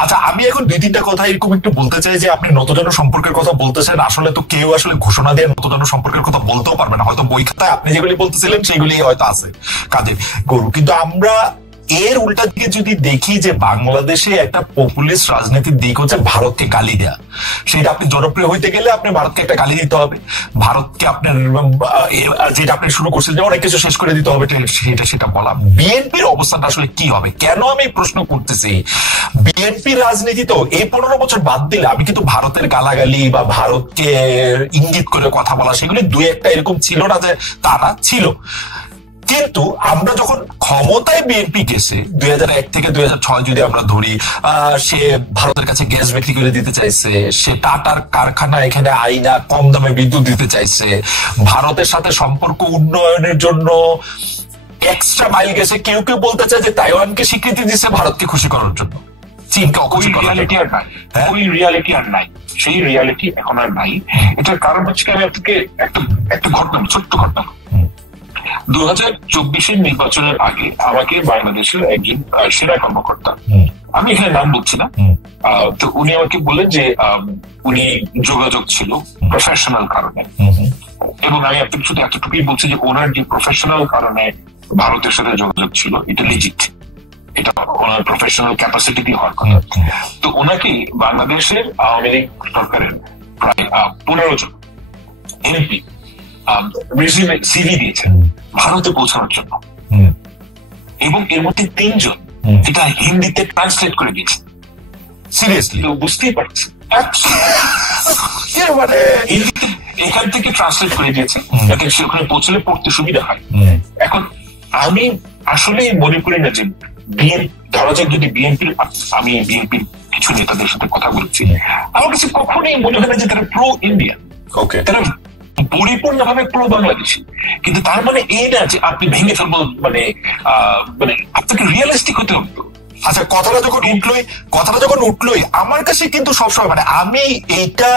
আচ্ছা আমি এখন 2-3টা কথা এরকম একটু বলতে চাই যে আপনি নতজন সম্পর্কের কথা বলতেছেন, আসলে তো কেউ আসলে ঘোষণা দিয়ে নতজন সম্পর্কের কথা বলতেও পারবে না, হয়তো বই খাতায় আপনি যেগুলি বলতেছিলেন সেগুলি হয়তো আছে কাজে গরু। কিন্তু আমরা এর উল্টা দিকে যদি দেখি যে বাংলাদেশে একটা পপুলিস্ট রাজনীতির দিক হচ্ছে ভারতকে গালি দেয়া, সেটা আপনি জনপ্রিয় হইতে গেলে আপনি ভারতকে একটা গালি দিতে হবে, ভারতকে আপনার যেটা আপনি শুরু করছেন যে অনেক কিছু শেষ করে দিতে হবে সেটা বলা। বিএনপির অবস্থানটা আসলে কি হবে? কেন আমি প্রশ্ন করতেছি, বিএনপির রাজনীতি তো এই 15 বছর বাদ দিলে আমি কিন্তু ভারতের গালাগালি বা ভারতকে ইঙ্গিত করে কথা বলা সেগুলি 2-1টা এরকম ছিল না যে তা না, ছিল। কিন্তু আমরা যখন ক্ষমতায় বিএনপি গেছে 2001 থেকে 2006 যদি আমরা ধরি, সে ভারতের কাছে গ্যাস বিক্রি করে দিতে চাইছে, সে টাটার কারখানা এখানে আইনা কম দামে বিদ্যুৎ দিতে চাইছে, ভারতের সাথে সম্পর্ক উন্নয়নের জন্য এক্সট্রা মাইল গেছে, কেউ কেউ বলতে চায় যে তাইওয়ানকে স্বীকৃতি দিচ্ছে ভারতকে খুশি করার জন্য, চীনকে অখুশি করার জন্য। ওই রিয়ালিটি আর নাই, সেই রিয়ালিটি এখন আর নাই। এটার কারণ হচ্ছে আমি আপনাকে একটা ঘটনা, ছোট্ট ঘটনা। 2024 নির্বাচনের আগে আমাকে বাংলাদেশের একজন সেনা কর্মকর্তা, আমি এখানে নাম বলছি না, তো উনি আমাকে বললেন যে উনি যোগাযোগ ছিল প্রফেশনাল কারণে, এবং আমি আপনাকে শুধু এতটুকুই বলছি যে ওনার যে প্রফেশনাল কারণে ভারতের সাথে যোগাযোগ ছিল এটা লিজিট, এটা ওনার প্রফেশনাল ক্যাপাসিটি দিয়ে হওয়ার কথা। তো ওনাকে বাংলাদেশের আওয়ামী লীগ সরকারের প্রায় 15 জন এমপি রেজিউমে সিভি দিয়েছেন ভারতে পৌঁছানোর জন্য, এবং এর মধ্যে 3 জন এটা হিন্দিতে ট্রান্সলেট করে দিয়েছে। সিরিয়াসলি? বুঝতেই পারছি, হিন্দিতে এখান থেকে ট্রান্সলেট করে দিয়েছে যাতে সেখানে পৌঁছলে পড়তে সুবিধা হয়। এখন আমি আসলে মনে করি না যে ধরা যাক যদি বিএনপির, আমি বিএনপির কিছু নেতাদের সাথে কথা বলছি, আমার কাছে কখনোই মনে হয় না যে তারা প্রো ইন্ডিয়ান, তারা পরিপূর্ণভাবে প্রো বাংলাদেশি। কিন্তু তার মানে এই না যে আপনি ভেঙে ফেলবো, মানে আপনাকে রিয়েলিস্টিক হতে হবে। আচ্ছা কথাটা যখন উঠলোই আমার কাছে কিন্তু সবসময়, মানে আমি এইটা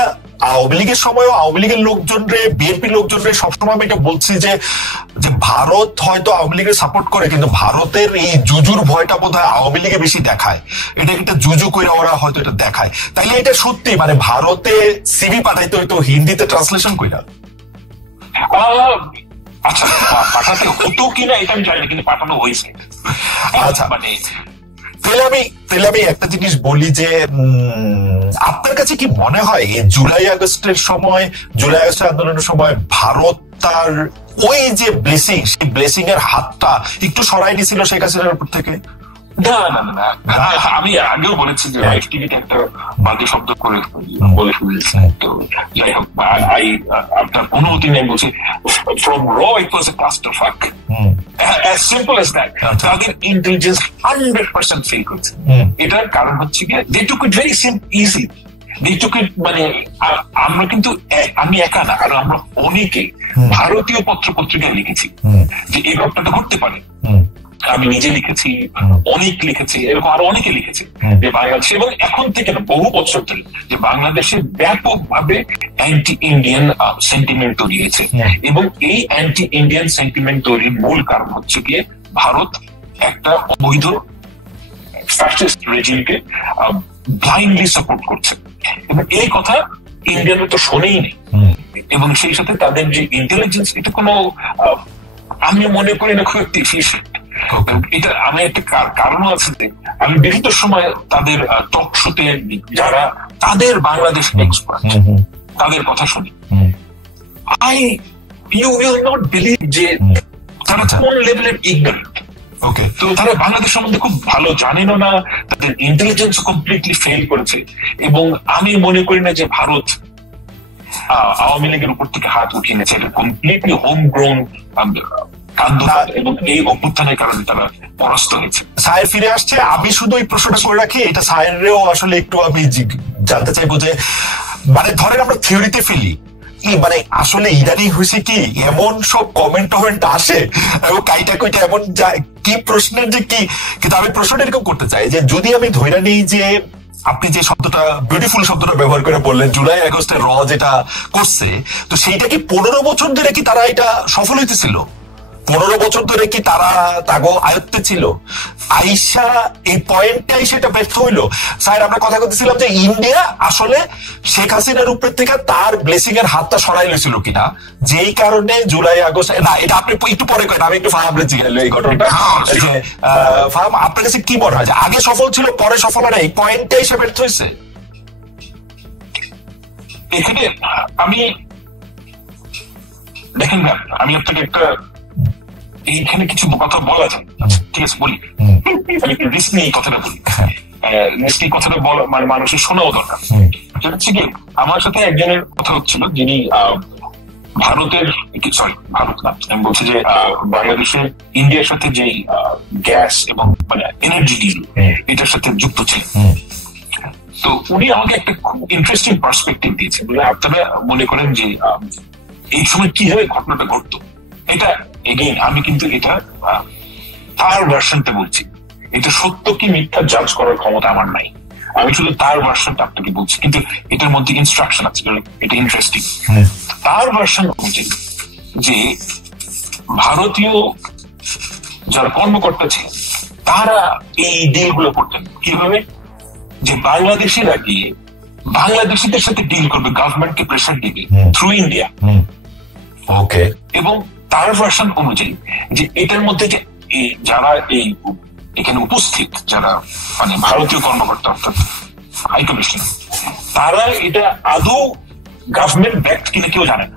আওয়ামী লীগের সময়ও আওয়ামী লীগের লোকজনরে, বিএনপি লোকজনরে সবসময় আমি এটা বলছি যে ভারত হয়তো আওয়ামী লীগের সাপোর্ট করে, কিন্তু ভারতের এই জুজুর ভয়টা বোধ হয় আওয়ামী লীগে বেশি দেখায়, এটা একটা জুজু করে ওরা হয়তো এটা দেখায়। তাইলে এটা সত্যি মানে ভারতে সিভি পাঠাইতে হয়তো হিন্দিতে ট্রান্সলেশন কইরা, আচ্ছা পাঠাতে হতো কিনা এটা আমি জানি না, কিন্তু পাঠানো হয়েছে। আচ্ছা মানে তাহলে আমি একটা জিনিস বলি যে আপনার কাছে কি মনে হয় জুলাই আগস্টের আন্দোলনের সময় ভারত তার ওই যে ব্লেসিং, সেই ব্লেসিং এর হাতটা একটু সরাই নিয়েছিল শেখ হাসিনার উপর থেকে? না, আমি আগেও বলেছি যে লাইভ টিভিতে একটা বাজে শব্দ করে বলে শুনেছি। তো যাই হোক, আপনার অনুমতি নেই বলছি, ফ্রম র ইট ওয়াজ এ ক্লাস্টার ফাক, as simple as that. তাদের ইন্টেলিজেন্স 100% ফেল করছে। এটার কারণ হচ্ছে কি, they took it very easy. They took it, মানে আমরা কিন্তু, আমি একা না, কারণ আমরা অনেকে ভারতীয় পত্র পত্রিকায় লিখেছি যে এই ঘটনাটা ঘটতে পারে। আমি নিজে লিখেছি, অনেক লিখেছি, এরকম আরো অনেকে লিখেছে যে বাংলাদেশ, এবং এখন থেকে না বহু বছর ধরে যে বাংলাদেশে ব্যাপকভাবে অ্যান্টি ইন্ডিয়ান সেন্টিমেন্ট তৈরি হয়েছে, এবং এই অ্যান্টি ইন্ডিয়ান সেন্টিমেন্ট তৈরির মূল কারণ হচ্ছে গিয়ে ভারত একটা অবৈধ ফ্যাসিস্ট রেজিমকে ব্লাইন্ডলি সাপোর্ট করছে, এবং এই কথা ইন্ডিয়ানরা তো শোনেই নেই। এবং সেই সাথে তাদের যে ইন্টেলিজেন্স, এটা কোনো আমি মনে করি না খুব একটি এফিশিয়েন্ট। এটা আমি একটা কারণও আছে যে আমি বিভিন্ন সময় তাদের টক শোতে যারা তাদের বাংলাদেশ এক্সপার্ট তাদের কথা শুনি, ইউ উইল নট বিলিভ যে তারা কোন লেভেলের ইগনোরেন্ট। তো তারা বাংলাদেশ সম্বন্ধে খুব ভালো জানেনও না, তাদের ইন্টেলিজেন্স কমপ্লিটলি ফেল করেছে। এবং আমি মনে করি না যে ভারত আওয়ামী লীগের উপর থেকে হাত উঠিয়ে নিয়েছে, এটা কমপ্লিটলি হোম গ্রোন আন্দোলন, এবং এই অভ্যুত্থানের কারণে তারা পরাস্ত হয়েছে। সায়ের ফিরে আসছে, আমি শুধু এই প্রশ্নটা করে রাখি, এটা সায়েরেও আসলে একটু আমি জানতে চাইবো যে মানে ধরেন আমরা থিওরিতে ফেলি, মানে আসলে ইদানিং হয়েছে কি এমন সব কমেন্ট আসে এবং কাইটা কইটা এমন যায় কি প্রশ্নের যে কি, কিন্তু আমি প্রশ্নটা এরকম করতে চাই যে যদি আমি ধরে নিই যে আপনি যে শব্দটা বিউটিফুল শব্দটা ব্যবহার করে বললেন জুলাই আগস্টের যেটা করছে, তো সেইটা কি 15 বছর ধরে কি তারা এটা সফল হইতেছিল? 15 বছর ধরে কি তারা তাগো আয়ত্তে ছিল? আইসা এই পয়েন্টটাই সেটা ব্যর্থ হইলো। স্যার আমরা কথা বলতেছিলাম যে ইন্ডিয়া আসলে শেখ হাসিনার উপর থেকে তার ব্লেসিং এর হাতটা সরাই লইছিল কিনা, যেই কারণে জুলাই আগস্ট না, এটা আপনি একটু পরে করেন, আমি একটু ফাহামরে জিজ্ঞাসা এই ঘটনাটা যে ফাহাম আপনার কাছে কি মনে হয় যে আগে সফল ছিল পরে সফল হয় না, এই পয়েন্টটাই সে ব্যর্থ হয়েছে? এখানে আমি দেখেন না, আমি আপনাকে একটা এইখানে কিছু কথা বলা যায়, ঠিক আছে বলি, আমি একটু রিস্ক নিয়ে কথাটা বলি, রিস্ক নিয়ে কথাটা বলা মানে মানুষের শোনাও দরকার। সেটা হচ্ছে কি, আমার সাথে একজনের কথা হচ্ছিল যিনি ভারতের ভারত না, আমি বলছি যে বাংলাদেশের ইন্ডিয়ার সাথে যে গ্যাস এবং মানে এনার্জি ডিল এটার সাথে যুক্ত ছিলেন। তো উনি আমাকে একটা খুব ইন্টারেস্টিং পার্সপেক্টিভ দিয়েছে, বলে আপনারা মনে করেন যে এই সময় কিভাবে ঘটনাটা ঘটতো। এটা এগেইন আমি কিন্তু এটা তার ভার্সনটা বলছি, এটা সত্য কি মিথ্যা জাজ করার ক্ষমতা আমার নাই, আমি শুধু তার ভার্সনটা আপনাকে বলছি, কিন্তু এটার মধ্যে ইনস্ট্রাকশন আছে, এটা ইন্টারেস্টিং। তার ভার্সন অনুযায়ী যে ভারতীয় যারা কর্মকর্তা ছিলেন তারা এই ডিল গুলো করতেন কিভাবে, যে বাংলাদেশিরা গিয়ে বাংলাদেশিদের সাথে ডিল করবে, গভর্নমেন্টকে প্রেসার দিবে থ্রু ইন্ডিয়া। ওকে। এবং তার ভার্সন অনুযায়ী যে এটার মধ্যে যে যারা এই এখানে উপস্থিত যারা মানে ভারতীয় কর্মকর্তা অর্থাৎ হাই কমিশনার, তারা এটা আদৌ গভর্নমেন্ট ব্যাক্ট কিনা কেউ জানে না।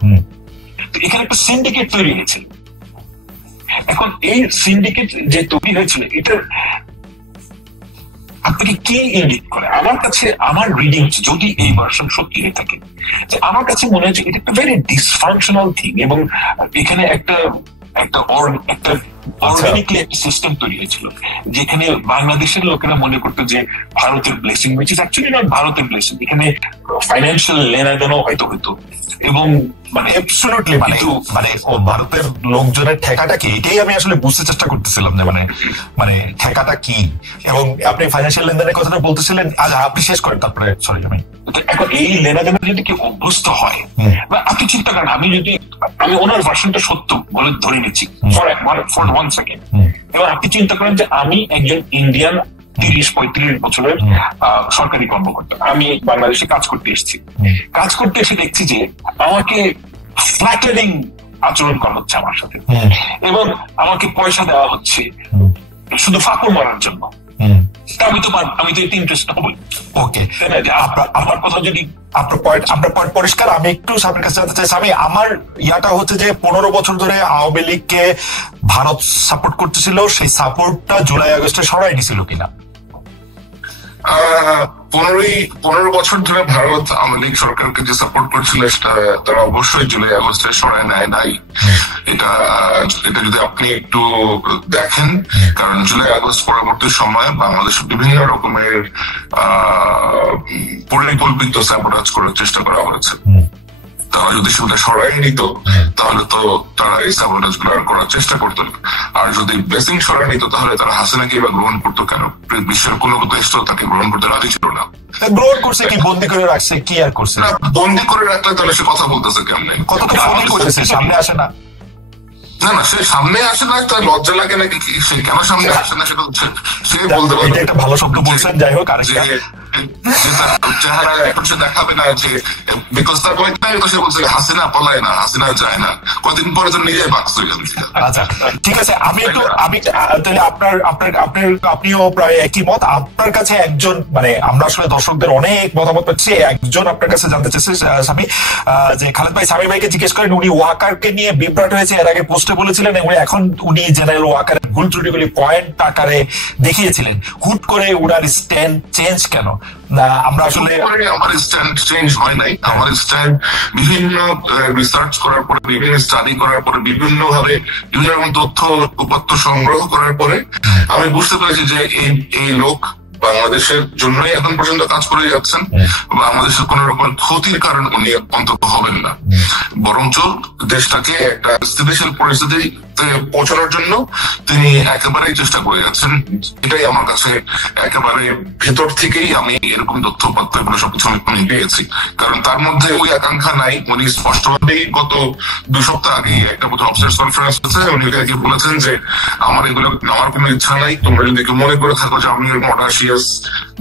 তো এখানে একটা সিন্ডিকেট তৈরি হয়েছিল। এখন এই সিন্ডিকেট যে তৈরি হয়েছিল এটার আপনাকে কি ইন্ডিকেট করে? আমার কাছে আমার রিডিং যদি এই ভার্সন সত্যি হয়ে থাকে, যে আমার কাছে মনে হচ্ছে এটা একটা ভেরি ডিসফাংশনাল থিং, এবং এখানে একটা অর্গানিকলি একটা সিস্টেম তৈরি হয়েছিল যেখানে বাংলাদেশের লোকেরা মনে করতো যে ভারতের blessing, which is actually not ভারতের ব্লেসিং, এখানে ফাইন্যান্সিয়াল লেনাদেনও হয়তো হতো। এবং মানে অ্যাবসলিউটলি মানে ভারতের লোকজনের ঠেকাটা কি, এটাই আমি আসলে বুঝতে চেষ্টা করতেছিলাম যে মানে ঠেকাটা কি। এবং আপনি ফাইন্যান্সিয়াল লেনদেনের কথাটা বলতেছিলেন, আপনি শেষ করেন তারপরে সরি। এখন এই লেনাদেনের যদি কেউ অভ্যস্ত হয়, বা আপনি চিন্তা করেন আমি ওনার ভার্সনটা সত্য বলে ধরে নিচ্ছি ফর 1 সেকেন্ড, এবং আপনি চিন্তা করেন যে আমি একজন ইন্ডিয়ান 30-35 বছরের সরকারি কর্মকর্তা, আমি বাংলাদেশে কাজ করতে এসেছি, কাজ করতে এসে দেখছি যে আমাকে ফ্ল্যাটারিং আচরণ করা হচ্ছে আমার সাথে, এবং আমাকে পয়সা দেওয়া হচ্ছে শুধু ফাঁকড় মারার জন্য। আমি তো এতে ইন্টারেস্ট হবই। ওকে, আমার কথা যদি আপনার পয়েন্ট পরিষ্কার। আমি একটু সামনের কাছে জানতে চাইছি, আমি আমার ইয়াটা হচ্ছে যে 15 বছর ধরে আওয়ামী লীগকে ভারত সাপোর্ট করতেছিল, সেই সাপোর্টটা জুলাই আগস্টে সরাই দিছিল কিনা? 15 বছর ধরে ভারত আওয়ামী লীগ সরকারকে যে সাপোর্ট করছিল সেটা তারা অবশ্যই জুলাই আগস্টে সরায় নেয় নাই। এটা যদি আপনি একটু দেখেন, কারণ জুলাই আগস্ট পরবর্তী সময়ে বাংলাদেশে বিভিন্ন রকমের পরিকল্পিত স্যাবোটাজ করার চেষ্টা করা হয়েছে। তারা যদি সেটা সরাই নিত তাহলে তো তারা এই সাবোটাজ গুলো করার চেষ্টা করতো না। আর যদি বেসিং সরাই নিত তাহলে তারা হাসিনাকে এবার গ্রহণ করতো কেন? বিশ্বের কোনো দেশ তো তাকে গ্রহণ করতে রাজি ছিল না। গ্রহণ করছে কি, বন্দি করে রাখছে, কি আর করছে? বন্দি করে রাখলে তাহলে সে কথা বলতেছে কেমনে? কত তো ফোন করেছে, সামনে আসে না। না না, সে সামনে আসে না, তার লজ্জা লাগে নাকি? সে কেন সামনে আসে না সেটা হচ্ছে সে বলতে পারে। এটা একটা ভালো শব্দ বলছেন, যাই হোক। আর চেহারা এখন সে দেখাবে না যে, বিকজ তার কয়েকটাই তো সে বলছে হাসিনা পলায় না, হাসিনা যায় না, কদিন পরে তো নিজেই বাক্স হয়ে যাবে। আচ্ছা ঠিক আছে, আমি তাহলে আপনিও প্রায় একই মত। আপনার কাছে একজন, মানে আমরা আসলে দর্শকদের অনেক মতামত পাচ্ছি, একজন আপনার কাছে জানতে চাইছে স্বামী, যে খালেদ ভাই স্বামী ভাইকে জিজ্ঞেস করেন উনি ওয়াকারকে নিয়ে বিভ্রাট হয়েছে, এর আগে পোস্টে বলেছিলেন, এবং এখন উনি জেনারেল ওয়াকারের ভুল ত্রুটিগুলি পয়েন্ট আকারে দেখিয়েছিলেন, হুট করে ওনার স্ট্যান্ড চেঞ্জ কেন? আমরা আসলে আমার স্ট্যান্ড চেঞ্জ হয় নাই। আমার স্ট্যান্ড বিভিন্ন রিসার্চ করার পরে, বিভিন্ন স্টাডি করার পরে, বিভিন্ন ভাবে বিভিন্ন রকম তথ্য উপাত্ত সংগ্রহ করার পরে আমি বুঝতে পেরেছি যে এই লোক বাংলাদেশের জন্যই এখন পর্যন্ত কাজ করে যাচ্ছেন। বাংলাদেশের কোন রকম ক্ষতির কারণ উনি অন্তত হবেন না, বরঞ্চ দেশটাকে একটা স্থিতিশীল পরিস্থিতিতে পৌঁছানোর জন্য তিনি একেবারেই চেষ্টা করে যাচ্ছেন। এটাই আমার কাছে একেবারে ভেতর থেকেই আমি এরকম তথ্য পাত্র এগুলো সবকিছু আমি পেয়েছি। কারণ তার মধ্যে ওই আকাঙ্ক্ষা নাই। উনি স্পষ্টভাবেই গত 2 সপ্তাহ আগে একটা অফিসার্স কনফারেন্স হচ্ছে, উনি এটাকে বলেছেন যে আমার কোনো ইচ্ছা নাই, তোমরা যদি মনে করে থাকো যে আমি audacious,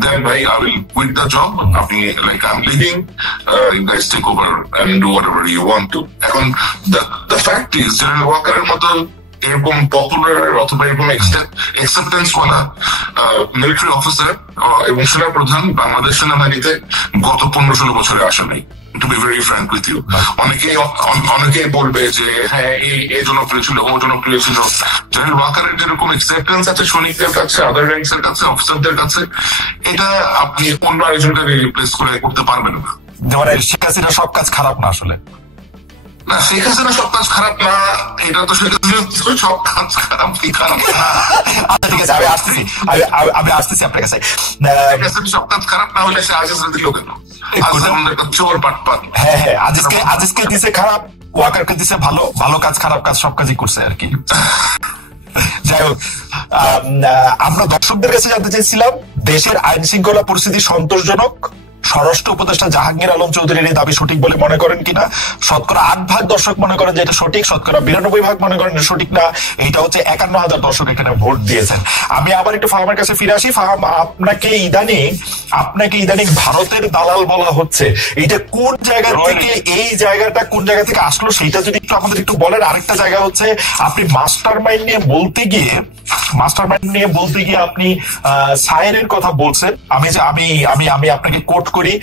then bhai I will quit the job. আপনি like I'm leaving, you guys take over and do whatever you want to. এখন the fact is জেনারেল ওয়াকারের মতো এরকম পপুলার অথবা এরকম অ্যাকসেপ্টেন্স ওয়ালা মিলিটারি অফিসার এবং সেনা প্রধান বাংলাদেশ সেনাবাহিনীতে গত 15-16 বছরে আসে নাই। To be very frank with you, অনেকেই বলবে যে হ্যাঁ এই জনপ্রিয় ছিল, ও জনপ্রিয় ছিল। জেনারেল ওয়াকারের যেরকম অ্যাকসেপ্টেন্স আছে সৈনিকদের কাছে, আদার র্যাঙ্কস এর কাছে, অফিসারদের কাছে, এটা আপনি অন্য আরেকজনকে রিপ্লেস করতে পারবেন না। যেমন শেখ হাসিনা সব কাজ খারাপ না আসলে। না, শেখ হাসিনা সব কাজ খারাপ না, এটা তো শেখ হাসিনা সব কাজ খারাপ কি খারাপ না। আচ্ছা ঠিক আছে, আমি আসতেছি আপনার কাছে। সব কাজ খারাপ না হলে সে আজিজকে দিল কেন? চোর পাটপাট। হ্যাঁ হ্যাঁ, আজিজকে দিছে খারাপ, ওয়াকারকে দিছে ভালো। ভালো কাজ খারাপ কাজ সব কাজই করছে আর কি। যাই হোক, আমরা দর্শকদের কাছে জানতে চাইছিলাম দেশের আইন শৃঙ্খলা পরিস্থিতি সন্তোষজনক। স্বরাষ্ট্র উপদেষ্টা জাহাঙ্গীর আলম চৌধুরীর এই দাবি সঠিক বলে মনে করেন কিনা? 8% দর্শক মনে করেন যে এটা সঠিক, 92% মনে করেন সঠিক না। এইটা হচ্ছে 51,000 দর্শক এখানে ভোট দিয়েছেন। আমি আবার একটু ফাহামের কাছে ফিরে আসি। ফাহাম, আপনাকে ইদানিং ভারতের দালাল বলা হচ্ছে, এটা কোন জায়গা থেকে, এই জায়গাটা কোন জায়গা থেকে আসলো সেটা যদি একটু আমাদের একটু বলেন। আরেকটা জায়গা হচ্ছে আপনি মাস্টার মাইন্ড নিয়ে বলতে গিয়ে আপনি সায়েরের কথা বলছেন। আমি আপনাকে কোট করি,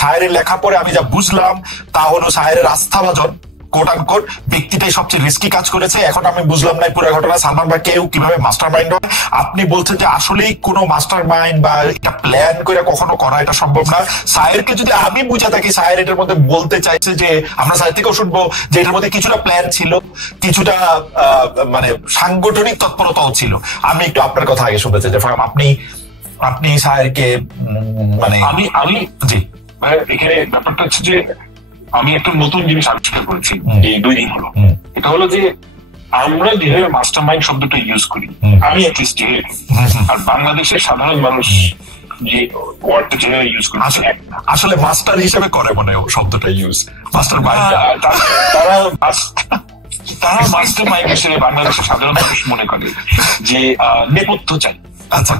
সায়েরের লেখা পরে আমি যা বুঝলাম তা হলো সায়েরের আস্থাভাজন কোট আনকোট ব্যক্তিটাই সবচেয়ে রিস্কি কাজ করেছে। এখন আমি বুঝলাম না পুরো ঘটনা, সালমান বা কেউ কিভাবে মাস্টার মাইন্ড হয়। আপনি বলছেন যে আসলেই কোনো মাস্টার মাইন্ড বা এটা প্ল্যান করে কখনো করা এটা সম্ভব না। সায়েরকে যদি আমি বুঝে থাকি, সায়ের এটার মধ্যে বলতে চাইছে যে, আমরা সায়ের থেকেও শুনবো যে এটার মধ্যে কিছুটা প্ল্যান ছিল, কিছুটা মানে সাংগঠনিক তৎপরতাও ছিল। আমি একটু আপনার কথা আগে শুনতে চাই যে আপনি সায়েরকে মানে আমি জি এখানে ব্যাপারটা হচ্ছে যে আমি একটা নতুন জিনিস আবিষ্কার করেছি এই 2 দিন হলো। এটা হলো যে আমরা যেভাবে মাস্টার মাইন্ড শব্দটা ইউজ করি, আমি অ্যাটলিস্ট আর বাংলাদেশের সাধারণ মানুষ যে ওয়ার্ডটা যেভাবে ইউজ করি, আসলে মাস্টার হিসেবে করে মনে শব্দটা ইউজ, মাস্টার মাইন্ড তারা মাস্টার মাইন্ড হিসেবে বাংলাদেশের সাধারণ মানুষ মনে করে যে নেপথ্য চাই। আচ্ছা,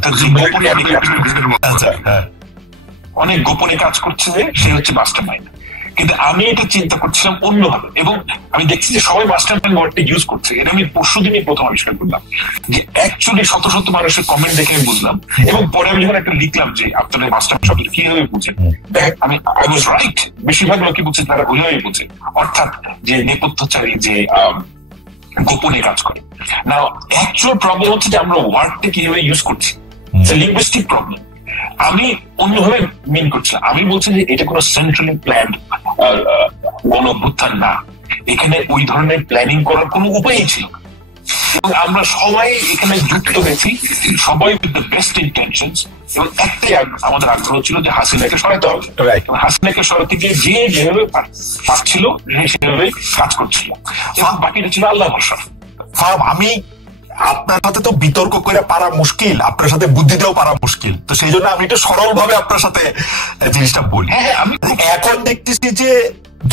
অনেক গোপনে কাজ করছে যে সে হচ্ছে মাস্টার মাইন্ড। কিন্তু আমি এটা চিন্তা করছিলাম অন্যভাবে, এবং আমি দেখছি যে সবাই মাস্টার মাইন্ড ওয়ার্ডটা ইউজ করছে। এটা আমি পরশুদিনই প্রথম আবিষ্কার করলাম যে অ্যাকচুয়ালি শত শত মানুষের কমেন্ট দেখে আমি বুঝলাম, এবং পরে আমি যখন একটা লিখলাম যে আপনারা মাস্টার শব্দ কিভাবে বুঝেন, আমি আই ওয়াজ রাইট। বেশিরভাগ লোকই বুঝছে, তারা ওইভাবেই বুঝে, অর্থাৎ যে নেপথ্যচারী, যে গোপনে কাজ করে। না, অ্যাকচুয়াল প্রবলেম হচ্ছে যে আমরা ওয়ার্ডটা কিভাবে ইউজ করছি, লিঙ্গুইস্টিক প্রবলেম। আমি অন্যভাবে মিন করছিলাম, আমি বলছি যে এটা কোনো সেন্ট্রালি প্ল্যান গণ অভ্যুত্থান না, এখানে ওই ধরনের প্ল্যানিং করার কোনো উপায়ই ছিল না। এবং আমরা সবাই এখানে যুক্ত হয়েছি, সবাই উইথ দ্য বেস্ট ইন্টেনশনস, এবং একটাই আমাদের আগ্রহ ছিল যে হাসিনাকে সরাতে হবে। হাসিনাকে সরাতে গিয়ে যে যেভাবে পারছিল সেভাবে কাজ করছিল, এবং বাকিটা ছিল আল্লাহ ভরসা। আমি আপনার সাথে তো বিতর্ক করে পারা মুশকিল, আপনার সাথে বুদ্ধি দিয়েও পারা মুশকিল, তো সেই জন্য আমি একটু সরল ভাবে আপনার সাথে জিনিসটা বলি। আমি এখন দেখতেছি যে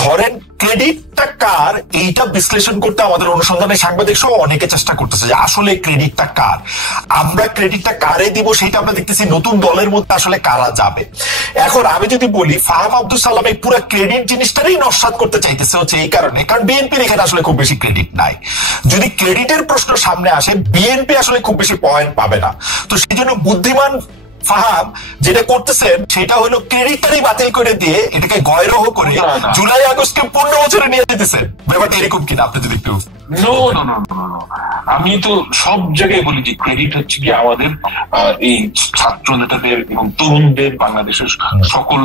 ধরেন ক্রেডিটটা কার, এইটা বিশ্লেষণ করতে আমাদের অনুসন্ধানের সাংবাদিক সহ অনেকে চেষ্টা করতেছে যে আসলে ক্রেডিটটা কার, আমরা ক্রেডিটটা কারে দিব সেটা আমরা দেখতেছি নতুন দলের মধ্যে আসলে কারা যাবে। এখন আমি যদি বলি ফাহাম আব্দুল সালাম এই পুরো ক্রেডিট জিনিসটারই নস্যাৎ করতে চাইতেছে হচ্ছে এই কারণে, কারণ বিএনপির এখানে আসলে খুব বেশি ক্রেডিট নাই। যদি ক্রেডিটের প্রশ্ন সামনে আসে বিএনপি আসলে খুব বেশি পয়েন্ট পাবে না, তো সেই জন্য বুদ্ধিমান ফাহাম যেটা করতেছেন সেটা হলো ক্রেডিটটারই বাতিল করে দিয়ে এটাকে গয়রহ করে জুলাই আগস্টকে 15 বছরে নিয়ে যেতেছেন। ব্যাপারটা এরকম কিনা আপনি যদি একটু। আমি তো সব জায়গায় বলি যে ক্রেডিট হচ্ছে কি আমাদের এই ছাত্র নেতাদের এবং তরুণদের, বাংলাদেশের সকল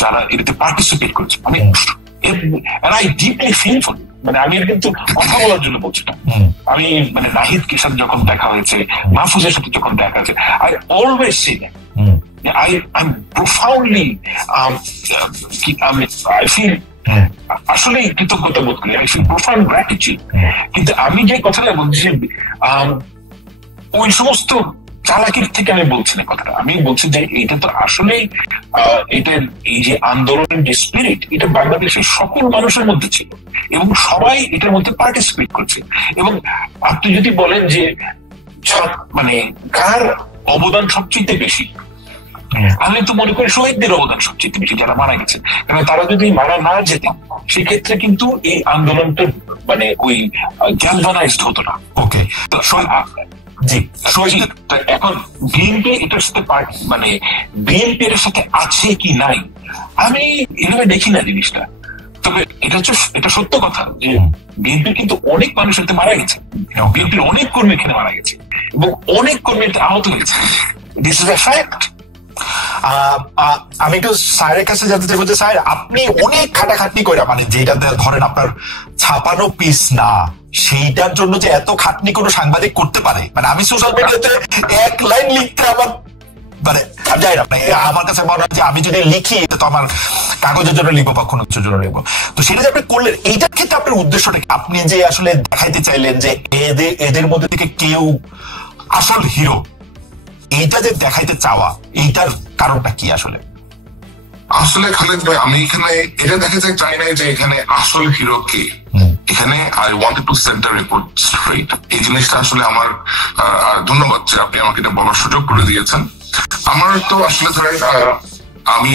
যারা এটাতে পার্টিসিপেট করছে। আমি ডিপলি ফিল ফর, মানে আমি কিন্তু কথা বলার জন্য বলছি না। আমি মানে নাহিদকে সাথে যখন দেখা হয়েছে, মাহফুজের সাথে যখন দেখা হয়েছে, I always say I'm profoundly I feel আসলে কৃতজ্ঞতা বোধ করি, I feel profound gratitude। কিন্তু আমি যে কথাটা বলছি ওই সমস্ত চালাকির থেকে আমি বলছি না কথাটা, আমি বলছি যে এটা তো আসলেই এটার এই যে আন্দোলনের যে স্পিরিট, এটা বাংলাদেশের সকল মানুষের মধ্যে ছিল এবং সবাই এটার মধ্যে পার্টিসিপেট করছে। এবং আপনি যদি বলেন যে মানে কার অবদান সবচেয়ে বেশি, আমি তো মনে করি শহীদদের অবদান সবচেয়ে বেশি, যারা মারা গেছে। কারণ তারা যদি মারা না যেতেন সেক্ষেত্রে কিন্তু এই আন্দোলনটা মানে ওই গ্যালভানাইজড হতো না। ওকে, এখন বিএনপি এটার সাথে মানে বিএনপি এর সাথে আছে কি নাই আমি এভাবে দেখি না জিনিসটা। তবে এটা সত্য কথা যে বিএনপি কিন্তু অনেক মানুষের সাথে মারা গেছে, বিএনপির অনেক কর্মী এখানে মারা গেছে এবং অনেক কর্মী আহত হয়েছে। This is a fact. আমি একটু স্যারের কাছে জানতে চাইবো যে স্যার আপনি অনেক খাটাখাটনি করে, মানে যেটাতে ধরেন আপনার ছাপানো পিস না সেইটার জন্য যে এত খাটনি কোনো সাংবাদিক করতে পারে, মানে আমি সোশ্যাল মিডিয়াতে এক লাইন লিখতে আমার মানে যাই না, আমার কাছে মনে হয় যে আমি যদি লিখি এটা তো আমার কাগজের জন্য লিখবো বা কোনো কিছুর জন্য লিখবো, তো সেটা যে আপনি করলেন এইটার ক্ষেত্রে আপনার উদ্দেশ্যটা কি? আপনি যে আসলে দেখাইতে চাইলেন যে এদের মধ্যে থেকে কেউ আসল হিরো, এইটা যে দেখাইতে চাওয়া, এইটার কারণটা কি আসলে? আসলে খালেদ ভাই, আমি এখানে এটা দেখাতে চাই না যে এখানে আসল হিরো কে। এখানে I wanted to set the report straight. এই জিনিসটা আসলে আমার ধন্যবাদ যে আপনি আমাকে এটা বলার সুযোগ করে দিয়েছেন। আমার তো আসলে ধরেন আমি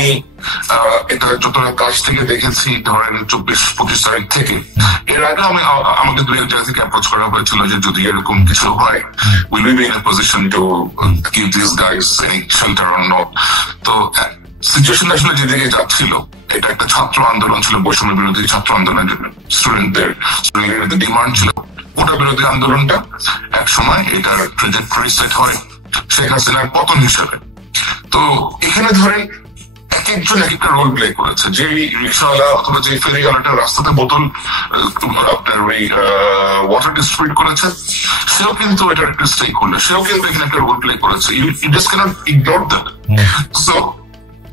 এটা যতটা কাছ থেকে দেখেছি, ধরেন 24-25 তারিখ থেকে, এর আগে আমাকে দু এক জায়গা থেকে অ্যাপ্রোচ করা হয়েছিল যে যদি এরকম কিছু হয়, will be in a position to give this guys any shelter or not. তো সিচুয়েশন আসলে যেদিকে যাচ্ছিল, এটা একটা ছাত্র আন্দোলন ছিল, বৈষম্য বিরোধী ছাত্র আন্দোলনের জন্য স্টুডেন্টদের ডিমান্ড ছিল। কোটা বিরোধী আন্দোলনটা এক সময় এটার ট্রেজেক্টরি সেট হয় শেখ হাসিনার পতন হিসেবে। তো এখানে ধরেন এক একজন এক একটা রোল প্লে করেছে। যে রিক্সাওয়ালা অথবা যে ফেরিওয়ালাটা রাস্তাতে বোতল আপনার ওই ওয়াটার ডিস্ট্রিবিউট করেছে, সেও কিন্তু এটার একটা স্টেক হোল্ডার, সেও কিন্তু এখানে একটা রোল প্লে করেছে। You just can't ignore that. So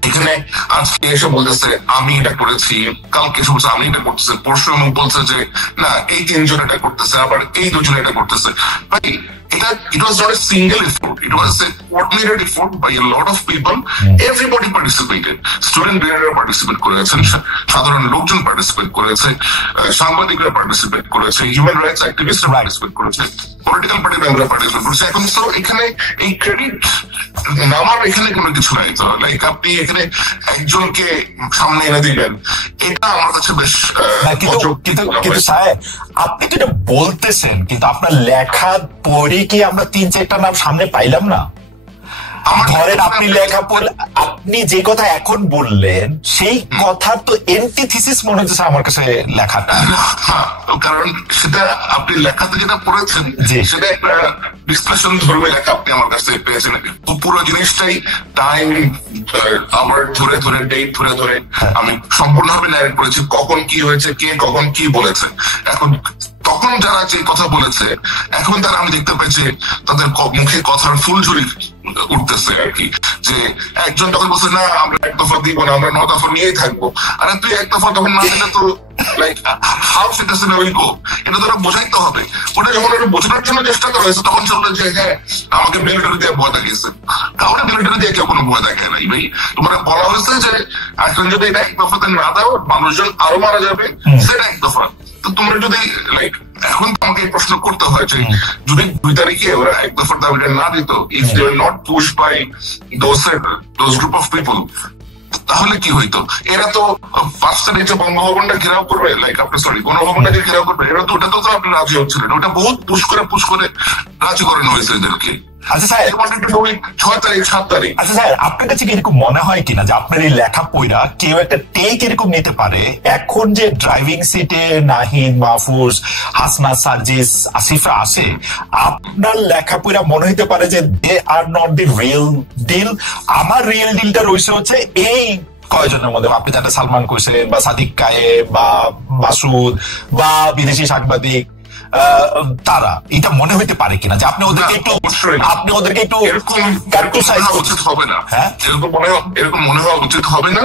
এখানে আজকে এসে বলতেছে আমি এটা করেছি, কালকে এসে বলছে আমি এটা করতেছে, পরশু এমন বলছে যে না এই 3 জন এটা করতেছে, আবার এই 2 জন এটা করতেছে। ভাই এটা it was not a single effort, it was a coordinated effort by a lot of people. Everybody participated. Student leaderরা পার্টিসিপেট করেছেন, সাধারণ লোকজন পার্টিসিপেট করেছে, সাংবাদিকরা পার্টিসিপেট করেছে, হিউম্যান রাইটস অ্যাক্টিভিস্টরা পার্টিসিপেট করেছে, পলিটিক্যাল পার্টি মেম্বাররা পার্টিসিপেট করেছে। এখন তো এখানে এই ক্রেডিট নামার এখানে কোনো কিছু নাই। তো লাইক আপনি এখানে একজনকে সামনে এনে দিবেন, এটা আমার কাছে বেশ কিন্তু স্যার আপনি তো এটা বলতেছেন, কিন্তু আপনার লেখা পড়ে কি আমরা 3-4টা নাম সামনে পাইলাম না? ধরেন আপনি লেখা পড়লে, আপনি যে কথা এখন বললেন সেই কথা তো এন্টিথিসিস মনে হচ্ছে আমার কাছে লেখাটা। কারণ সেটা আপনি লেখাতে যেটা পড়েছেন সেটা একটা ডিসকাশন ধরবে লেখা আপনি আমার কাছে পেয়েছেন। পুরো জিনিসটাই টাইম আবার ধরে ধরে ডেট ধরে ধরে আমি সম্পূর্ণভাবে ন্যারেট করেছি, কখন কি হয়েছে, কে কখন কি বলেছে। এখন তখন যারা যে কথা বলেছে এখন তারা আমি দেখতে পাই যে তাদের মুখে কথার ফুলঝুরি উঠতেছে আর কি, যে একজন তখন বলছে না আমরা এক দফা দিব না, আমরা 9 দফা নিয়েই থাকবো। আরে তুই এক দফা তখন না দিলে তো like how citizen will go, এটা তোরা বোঝাইতে হবে। ওটা যখন ওটা বোঝানোর জন্য চেষ্টা করা হয়েছে তখন চলবে যে হ্যাঁ আমাকে মিলিটারি দিয়ে ভয় দেখিয়েছে। কাউকে মিলিটারি দিয়ে কেউ কোনো ভয় দেখায় নাই ভাই। তোমার বলা হয়েছে যে এখন যদি এটা এক দফাতে না দাও মানুষজন আরো মারা যাবে, সেটা এক দফা। তো তোমরা যদি লাইক এখন আমাকে এই প্রশ্ন করতে হয় যে যদি 2 তারিখে ওরা এক দফার দাবিটা না দিত, if they are not push by those group of people, তাহলে কি হইতো? এরা তো 5 তারিখে বঙ্গভবনটা ঘেরাও করবে, লাইক আপনি সরি গণভবনটাকে ঘেরাও করবে, এরা তো ওটা তো আপনি রাজি হচ্ছিলেন, ওটা বহুত পুশ করে রাজি করানো হয়েছে এদেরকে। আচ্ছা স্যার 6 তারিখ 7 তারিখ। আচ্ছা স্যার, আপনার কাছে কি এরকম মনে হয় কিনা যে আপনার এই লেখা পড়া কেউ একটা টেক এরকম নিতে পারে এখন যে ড্রাইভিং সিটে নাহিদ, মাহফুজ, হাসনা, সার্জিস, আসিফা আছে, আপনার লেখা পড়া মনে হইতে পারে যে they are not the real deal? আমার রিয়েল ডিলটা রয়েছে হচ্ছে এই কয়জনের মধ্যে, আপনি যারা সালমান কইছিলেন বা সাদিক কায়ে বা মাসুদ বা বিদেশি সাংবাদিক, তারা এটা মনে হইতে পারে কিনা যে আপনি ওদেরকে একটু এরকম উচিত হবে না, এরকম মনে হওয়া উচিত হবে না।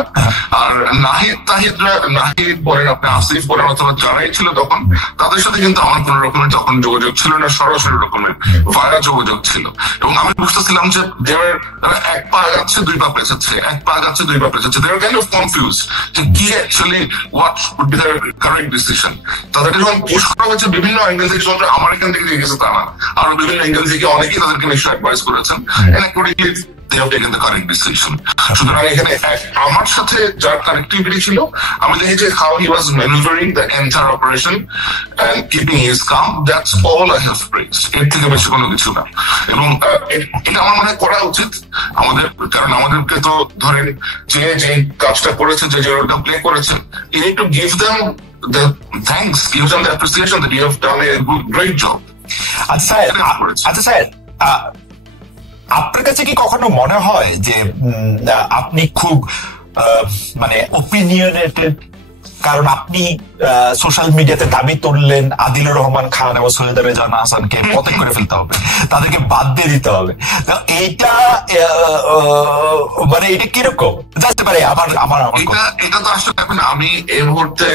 আর নাহিদ বলেন, আপনি আসিফ বলেন, অথবা যারাই ছিল তখন তাদের সাথে কিন্তু আমার কোন রকমের তখন যোগাযোগ ছিল না, সরাসরি রকমের ভায়া যোগাযোগ ছিল। এবং আমি বুঝতেছিলাম যে তারা 1 পা যাচ্ছে 2 পা পেছাচ্ছে, 1 পা যাচ্ছে 2 পা পেছাচ্ছে, they are kind of confused যে কি actually what would be their correct decision। তাদেরকে যখন পুশ করা হয়েছে বিভিন্ন অ্যাঙ্গেল থেকে, শুধু আমার এখান থেকে গেছে তা না, আরো বিভিন্ন অ্যাঙ্গেল থেকে অনেকেই তাদেরকে নিশ্চয় অ্যাডভাইস করেছেন, and accordingly they have taken the correct decision। সুতরাং এখানে আমার সাথে যার কানেক্টিভিটি ছিল, আমি দেখেছি how he was maneuvering the entire operation and keeping his calm, that's all I have praised, এর থেকে বেশি কোনো কিছু না। এবং এটা আমার মনে করা উচিত আমাদের, কারণ আমাদেরকে তো ধরেন যে কাজটা করেছে, যে রোলটা প্লে করেছে, you need to give them the thanks, give them the appreciation that you have done a great job। আচ্ছা স্যার, আপনার কাছে কি কখনো মনে হয় যে আপনি খুব মানে ওপিনিয়নেটেড, কারণ আপনি সোশ্যাল মিডিয়াতে দাবি তুললেন আদিলুর রহমান খান এবং সৈয়দ রেজানা হাসানকে পতন করে ফেলতে হবে, তাদেরকে বাদ দিয়ে দিতে হবে, এইটা মানে এটা কিরকম জানতে পারে? এটা তো আসলে এখন আমি এই মুহূর্তে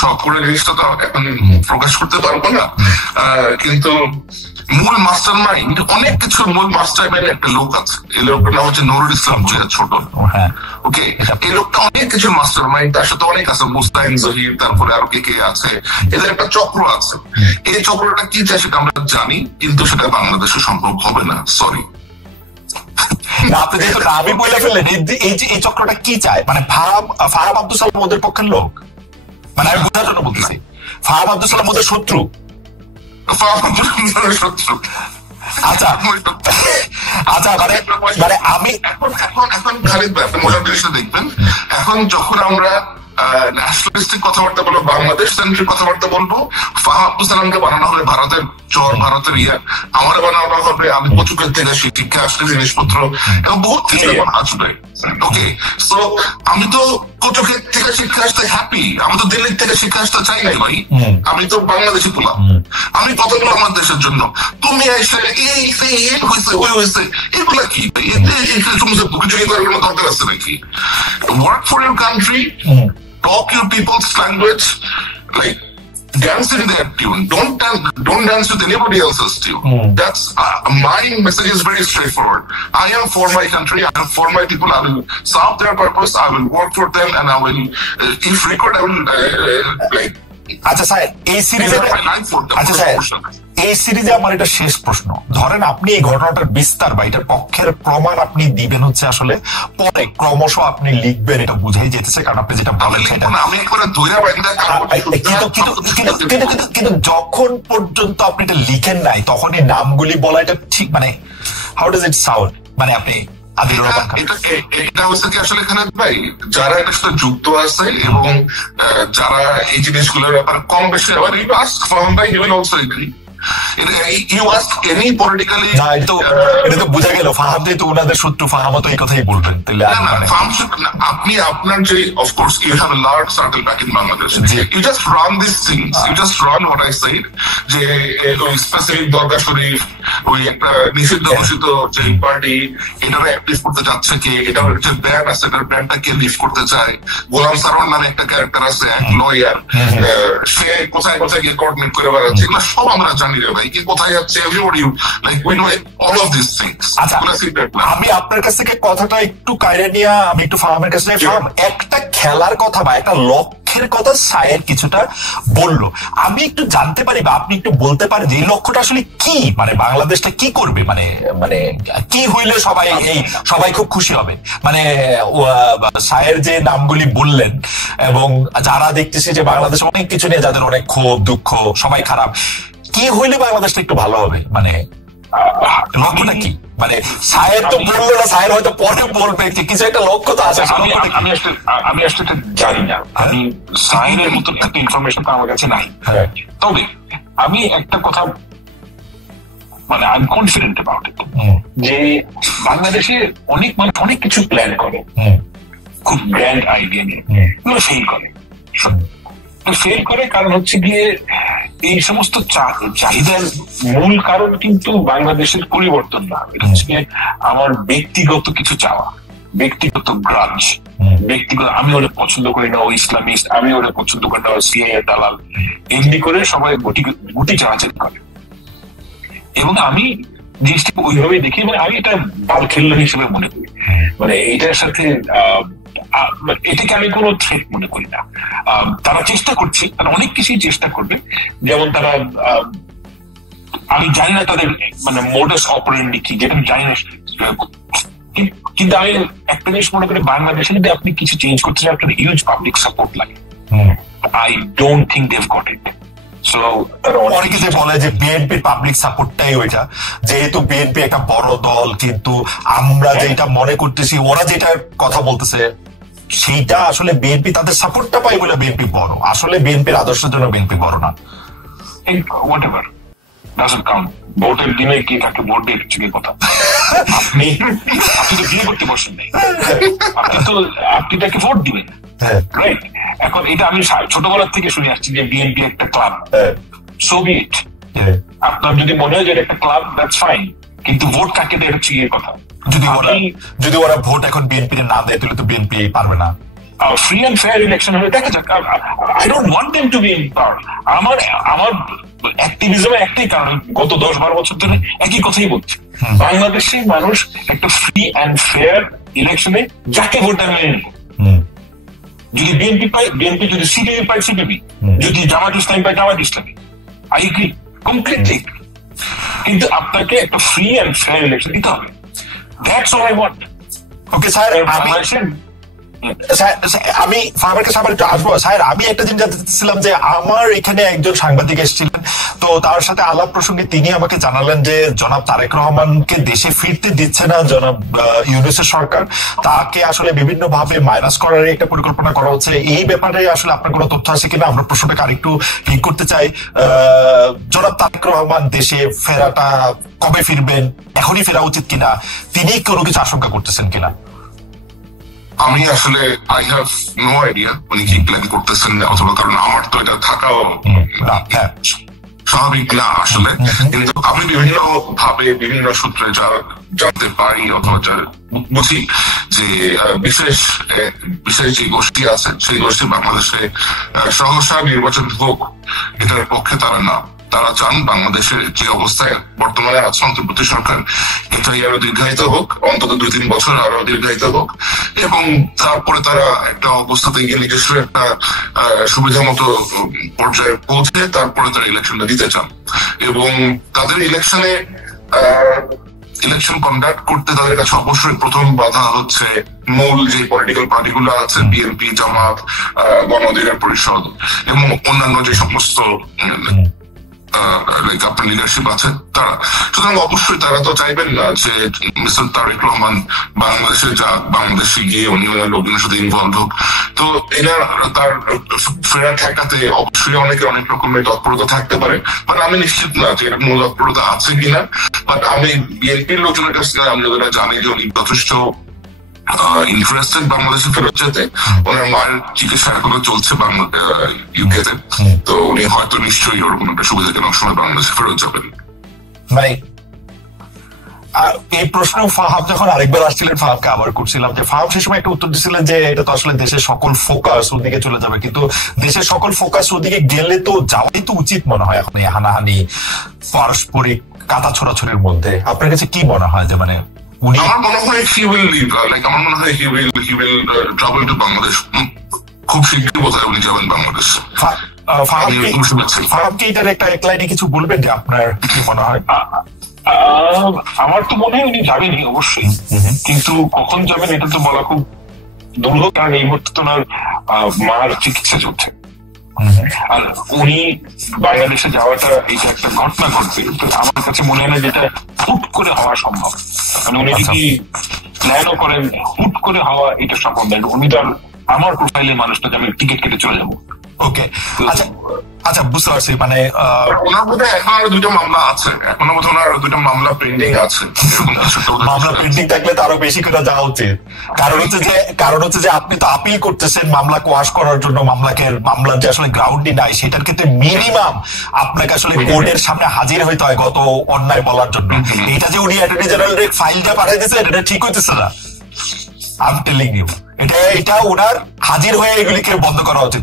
সকল জিনিসটা তো এখন প্রকাশ করতে পারবো না, কিন্তু মূল মাস্টার মাইন্ড, অনেক কিছুর মূল মাস্টার মাইন্ড একটা লোক আছে, এই লোকটার নাম হচ্ছে নুরুল ইসলাম ছোট। ওকে, এই লোকটা অনেক কিছুর মাস্টার মাইন্ড, তার সাথে অনেক আছে, মুস্তাহিন জহির, তারপরে আরো কে আছে, এদের একটা চক্র আছে। এই চক্রটা কি চায় সেটা আমরা জানি, কিন্তু সেটা বাংলাদেশে সম্ভব হবে না, সরি। আপনি যেহেতু আমি বলে ফেললেন, এই চক্রটা কি চায়, মানে ফাহাম আব্দুল সালাম ওদের পক্ষের লোক, মানে আমি বোঝার জন্য বলতেছি, ফাহাম আব্দুল সালাম ওদের শত্রু। আচ্ছা মানে আমি এখন খালিদ ভাই, আপনি মজার জিনিসটা দেখবেন, এখন যখন আমরা ন্যাশনালিস্টিক কথাবার্তা বলবো, বাংলাদেশ সেন্ট্রিক কথাবার্তা বলবো, ফাহাম আব্দুল সালামকে বানানো হবে ভারতের চর, ভারতের আমার বানানো হবে আমি কচুকের থেকে শিক্ষা আসলে জিনিসপত্র এবং বহুত কিছু আসবে। ওকে, সো আমি তো কচুকের থেকে শিক্ষা আসতে হ্যাপি, আমি তো দিল্লির থেকে শিক্ষা আসতে চাই নাই ভাই, আমি তো বাংলাদেশি পোলা, আমি কতগুলো আমার দেশের জন্য। তুমি এসে এই হয়েছে ওই হয়েছে, এগুলা কি বুকে চুরি করার কোনো দরকার আছে নাকি? Work for your country, talk your people's language, like dance in their tune. Don't dance with anybody else's tune. That's my message is very straightforward. I am for my country. I am for my people. I will serve their purpose. I will work for them, and I will, if required, I will like. আচ্ছা sir, এই সিরিজে আমার এটা শেষ প্রশ্ন, ধরেন আপনি এই ঘটনাটার বিস্তার বা এটার পক্ষের প্রমাণ আপনি দিবেন হচ্ছে আসলে পরে ক্রমশ আপনি লিখবেন, এটা বুঝাই যেতেছে, কারণ আপনি যেটা বলেন সেটা কিন্তু যখন পর্যন্ত আপনি এটা লিখেন নাই তখন এই নামগুলি বলা এটা ঠিক, মানে হাউ ডাজ ইট সাউন্ড, মানে আপনি এটা হচ্ছে কি আসলে এখানে ভাই যারা এটার সাথে যুক্ত আছে এবং যারা এই জিনিসগুলোর ব্যাপারে কম বেশি, আবার ফাহাম ভাই, he will also agree, you ask any politically, এটা তো বোঝা গেল ফাহাম যেহেতু ওনাদের শত্রু, ফাহামও তো এই কথাই বলবেন। তাহলে আপনি আপনার যে of course you have a large circle back in Bangladesh, you just run this things, you just run what I said, যে ওই স্পেসিফিক দরগা শরীফ, ওই একটা নিষিদ্ধ ঘোষিত যে পার্টি, এটার অ্যাক্টিভ করতে যাচ্ছে কে, এটার যে ব্যান্ড আছে এটার ব্যান্ডটা কে লিফট করতে চায়, গোলাম সারওয়ার নামে একটা ক্যারেক্টার আছে, এক লয়ার, সে কোথায় কোথায় গিয়ে কোঅর্ডিনেট করে বেড়াচ্ছে, এগুলো সব আমরা জানি রে ভাই, কি কোথায় যাচ্ছে, everybody like we know all of this things. আমি আপনার কাছ থেকে কথাটা একটু কায়রে নিয়ে আমি একটু ফাহামের কাছে একটা খেলার কথা বা একটা লক্ষ্যের কথা সায়ের কিছুটা বললো, আমি একটু জানতে পারি বা আপনি একটু বলতে পারেন যে এই লক্ষ্যটা আসলে কি, মানে বাংলাদেশটা কি করবে, মানে মানে কি হইলে সবাই খুব খুশি হবে, মানে সায়ের যে নামগুলি বললেন এবং যারা দেখতেছি যে বাংলাদেশে অনেক কিছু নিয়ে যাদের অনেক ক্ষোভ দুঃখ, সবাই খারাপ, কি হইলে বাংলাদেশটা একটু ভালো হবে, মানে লক্ষ্যটা কি? মানে সায়ের তো বললো না, সায়ের হয়তো পরে বলবে যে কিছু একটা লক্ষ্য তো আছে। আমি আসলে জানি না, আমি সায়ের মতো একটা ইনফরমেশন তো আমার কাছে নাই। তবে আমি একটা কথা, মানে I am confident about it, যে বাংলাদেশে অনেক মানুষ অনেক কিছু প্ল্যান করে, খুব গ্র্যান্ড আইডিয়া নিয়ে, এগুলো ফেল করে। ফেল করে কারণ হচ্ছে গিয়ে এই সমস্ত চাহিদার মূল কারণ কিন্তু বাংলাদেশের পরিবর্তন না, এটা হচ্ছে আমার ব্যক্তিগত কিছু চাওয়া, ব্যক্তিগত গ্রাজ, ব্যক্তিগত আমি ওরা পছন্দ করি না ও ইসলামিস্ট, আমি ওরা পছন্দ করি না ও সিআইএ দালাল, এমনি করে সবাই গুটি চাওয়াচাই করে। এবং আমি জিনিসটা ওইভাবে দেখি, এবং আমি এটা বল খেলনা হিসেবে মনে করি, মানে এইটার সাথে এটাকে আমি কোনো থ্রেট মনে করি না। তারা চেষ্টা করছে, তারা অনেক কিছুই চেষ্টা করবে, যেমন তারা, আমি জানি না তাদের মানে মোডাস অপারেন্ডি কি, যেটা আমি জানি না, কিন্তু আমি একটা জিনিস মনে করি, বাংলাদেশে যদি আপনি কিছু চেঞ্জ করতে চান আপনার হিউজ পাবলিক সাপোর্ট লাগে। I don't think they have got it. অনেকে যে বলে যে বিএনপির পাবলিক সাপোর্টটাই ওইটা, যেহেতু বিএনপি একটা বড় দল, কিন্তু আমরা যেটা মনে করতেছি ওরা যেটা কথা বলতেছে সেইটা আসলে বিএনপি তাদের সাপোর্টটা পাই বলে বিএনপি বড়, আসলে বিএনপির আদর্শের জন্য বিএনপি বড় না। Whatever doesn't count. ভোটের দিনে কি থাকে, ভোট দিয়ে হচ্ছে কথা, আপনি তো বিয়ে করতে বসেন নাই, আপনি তাকে ভোট দিবেন, রাইট? এখন এটা আমি ছোটবেলার থেকে শুনে আসছি যে বিএনপি একটা ক্লাব, সো বি ইট। আপনার যদি মনে হয় যে একটা ক্লাব, দ্যাটস ফাইন, কিন্তু ভোট কাকে দেয় হচ্ছে এর কথা। যদি ওরা ভোট এখন বিএনপি না দেয় তাহলে তো বিএনপি পারবে না। ফ্রি অ্যান্ড ফেয়ার ইলেকশন হলে দেখা যাক। I don't want them to be in পাওয়ার। আমার অ্যাক্টিভিজমে একটাই কারণ, গত 10-12 বছর ধরে একই কথাই বলছি, বাংলাদেশের মানুষ একটা ফ্রি অ্যান্ড ফেয়ার ইলেকশনে যাকে ভোট দেয় মেনে নেব। যদি বিএনপি পায় বিএনপি, যদি সিপিবি পায় সিপিবি, যদি জামাত ইসলামী পায় Jamaat Islami, I agree completely. কিন্তু আপনাকে একটা ফ্রি অ্যান্ড ফেয়ার ইলেকশন দিতে হবে, that's all I want. Okay sir, আমি ফার্মের কাছে আবার একটু আসবো। স্যার, আমি একটা জিনিস জানতে চাচ্ছিলাম যে আমার এখানে একজন সাংবাদিক এসেছিলেন, তো তার সাথে আলাপ প্রসঙ্গে তিনি আমাকে জানালেন যে জনাব তারেক রহমানকে দেশে ফিরতে দিচ্ছে না জনাব ইউনূসের সরকার, তাকে আসলে বিভিন্ন ভাবে মাইনাস করার একটা পরিকল্পনা করা হচ্ছে। এই ব্যাপারে আসলে আপনার কোনো তথ্য আছে কিনা? আমরা প্রশ্নটাকে আরেকটু ঠিক করতে চাই। জনাব তারেক রহমান দেশে ফেরাটা কবে ফিরবেন, এখনই ফেরা উচিত কিনা, তিনি কোনো কিছু আশঙ্কা করতেছেন কিনা? আমি আসলে আই হ্যাভ নো আইডিয়া উনি কি প্ল্যান করতেছেন, অথবা কারণ আমার তো এটা থাকাও স্বাভাবিক না আসলে। কিন্তু আমি বিভিন্ন ভাবে বিভিন্ন সূত্রে যা জানতে পারি অথবা যা বুঝি যে বিশেষ যে গোষ্ঠী আছে সেই গোষ্ঠী বাংলাদেশে সহসা নির্বাচন হোক এটার পক্ষে তারা না। তারা চান বাংলাদেশের যে অবস্থায় বর্তমানে আছে অন্তর্বর্তী সরকার, এটাই আরো দীর্ঘায়িত হোক, অন্তত 2-3 বছর আরো দীর্ঘায়িত হোক, এবং তারপরে তারা একটা অবস্থাতে গিয়ে নিজস্ব একটা সুবিধা মতো পর্যায়ে পৌঁছে তারপরে তারা ইলেকশনটা দিতে চান। এবং তাদের ইলেকশন কন্ডাক্ট করতে তাদের কাছে অবশ্যই প্রথম বাধা হচ্ছে মূল যে পলিটিক্যাল পার্টিগুলো আছে, বিএনপি, জামাত, গণ অধিকার পরিষদ এবং অন্যান্য যে সমস্ত আপনার লিডারশিপ আছে তারা, সুতরাং অবশ্যই তারা তো চাইবেন না যে মিস্টার তারেক রহমান বাংলাদেশে যাক, বাংলাদেশে গিয়ে উনি লোকজনের সাথে ইনভলভ হোক। তো এনার তার ফেরা ঠেকাতে অবশ্যই অনেক রকমের তৎপরতা থাকতে পারে, বাট আমি নিশ্চিত না যে এরকম তৎপরতা আছে কিনা। বাট আমি বিএনপির লোকজনের কাছ থেকে আমি জানি যে উনি যথেষ্ট ইন্টারেস্টেড বাংলাদেশে ফেরত যেতে। ওনার মায়ের চিকিৎসা এখনো চলছে ইউকেতে, তো উনি হয়তো নিশ্চয়ই ওরকম একটা সুবিধাজনক সময় বাংলাদেশে ফেরত যাবেন। মানে এই প্রশ্ন ফাহাম যখন আরেকবার আসছিলেন ফাহামকে আবার করছিলাম যে ফাহাম সে সময় একটা উত্তর দিচ্ছিলেন যে এটা তো আসলে দেশের সকল ফোকাস ওদিকে চলে যাবে, কিন্তু দেশের সকল ফোকাস ওদিকে গেলে তো যাওয়াই তো উচিত মনে হয় এখন এই হানাহানি পারস্পরিক কাটা ছোড়াছড়ির মধ্যে। আপনার কাছে কি মনে হয় যে মানে আমার মনে হয় he will leave, আমার মনে হয় he will travel to Bangladesh খুব শীঘ্রই, বোধহয় উনি যাবেন বাংলাদেশ। ফাহামকে এটার একটা এক লাইনে কিছু বলবেন যে আপনার কি মনে হয়? আমার তো মনে হয় উনি যাবেনই অবশ্যই, কিন্তু কখন যাবেন এটা তো বলা খুব দুর্লভ, কারণ এই মুহূর্তে তো ওনার মার চিকিৎসা চলছে। আর উনি বাংলাদেশে যাওয়াটা এটা একটা ঘটনা ঘটবে, তো আমার কাছে মনে হয় না যেটা হুট করে হওয়া সম্ভব। মানে উনি যদি প্ল্যানও করেন হুট করে হওয়া এটা সম্ভব নয়। উনি তো আমার প্রোফাইলের মানুষটাকে আমি টিকিট কেটে চলে যাবো। ওকে, আচ্ছা বুঝতে পারছি। মানে ওনার মধ্যে এখন আরো 2টা মামলা আছে, এখনো বোধ হয় আরো 2টা মামলা পেন্ডিং আছে। মামলা পেন্ডিং থাকলে তো আরো বেশি করে যাওয়া উচিত। কারণ হচ্ছে যে আপনি তো আপিল করতেছেন মামলা কোয়াশ করার জন্য, মামলার যে আসলে গ্রাউন্ডই নাই সেটার ক্ষেত্রে মিনিমাম আপনাকে আসলে কোর্টের সামনে হাজির হইতে হয় গত অন্যায় বলার জন্য। এটা যে উনি অ্যাটর্নি জেনারেলের ফাইলটা পাঠিয়ে দিচ্ছেন এটা ঠিক হইতেছে না। I'm telling you, এটা ওনার হাজির হয়ে এগুলিকে বন্ধ করা উচিত।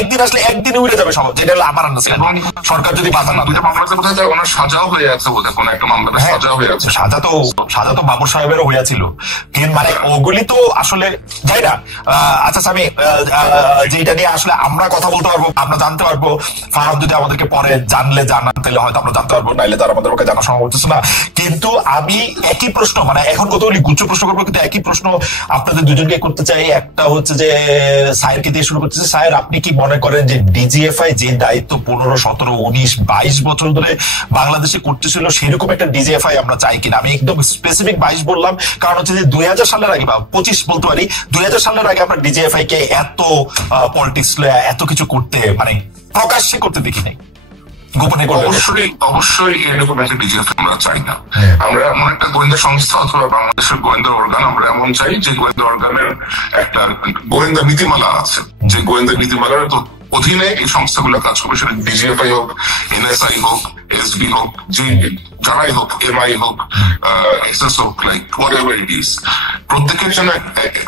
একদিন আসলে একদিন উড়ে যাবে সব, যেটা হলো আমার আন্ডারস্ট্যান্ডিং। সরকার যদি বাধা না দেয়, ওনার সাজাও হয়ে আছে, কোন একটা মামলাতে সাজা হয়ে আছে। সাজা তো বাবুর সাহেবেরও হয়েছিল, কিন্তু মানে ওগুলি তো আসলে যাই না। আচ্ছা আমি যেটা নিয়ে আসলে আমরা কথা বলতে পারবো, আমরা জানতে পারবো। ফাহাম যদি আমাদেরকে পরে জানান তাহলে হয়তো আমরা জানতে পারবো, নাইলে তার আমাদের ওকে জানা সম্ভব হচ্ছে না। কিন্তু আমি একই প্রশ্ন, মানে এখন কতগুলি গুচ্ছ প্রশ্ন করবো, কিন্তু একই প্রশ্ন আপনাদের দুজনকে করতে চাই। একটা হচ্ছে যে সায়েরকে দিয়ে শুরু করতেছে। সায়ের, আপনি কি মনে করেন যে ডিজিএফআই যে দায়িত্ব 15, 17, 19, 22 বছর ধরে বাংলাদেশে করতেছিল সেরকম একটা ডিজিএফআই আমরা চাই কিনা? আমি একদম স্পেসিফিক 22 বললাম, কারণ হচ্ছে যে 2000 সালের আগে বা 25 বলতে পারি, 2000 সালের আগে আমরা ডিজিএফআই কে এত পলিটিক্স এত কিছু করতে মানে প্রকাশ্যে করতে দেখি নাই, গোপনে করতে। অবশ্যই এরকম একটা ডিজিএফআই আমরা চাই না। আমরা এমন একটা গোয়েন্দা সংস্থা অথবা বাংলাদেশের গোয়েন্দা অর্গান আমরা এমন চাই যে গোয়েন্দা অর্গানের একটা গোয়েন্দা নীতিমালা আছে, যে গোয়েন্দা নীতিমালার অধীনে এই সংস্থাগুলো কাজ করবে। সেটা ডিজিএফআই হোক, এনএসআই হোক, এসবি হোক, যে যারাই হোক, এমআই হোক, এক্সএস হোক, like what ever it is, প্রত্যেকের জন্য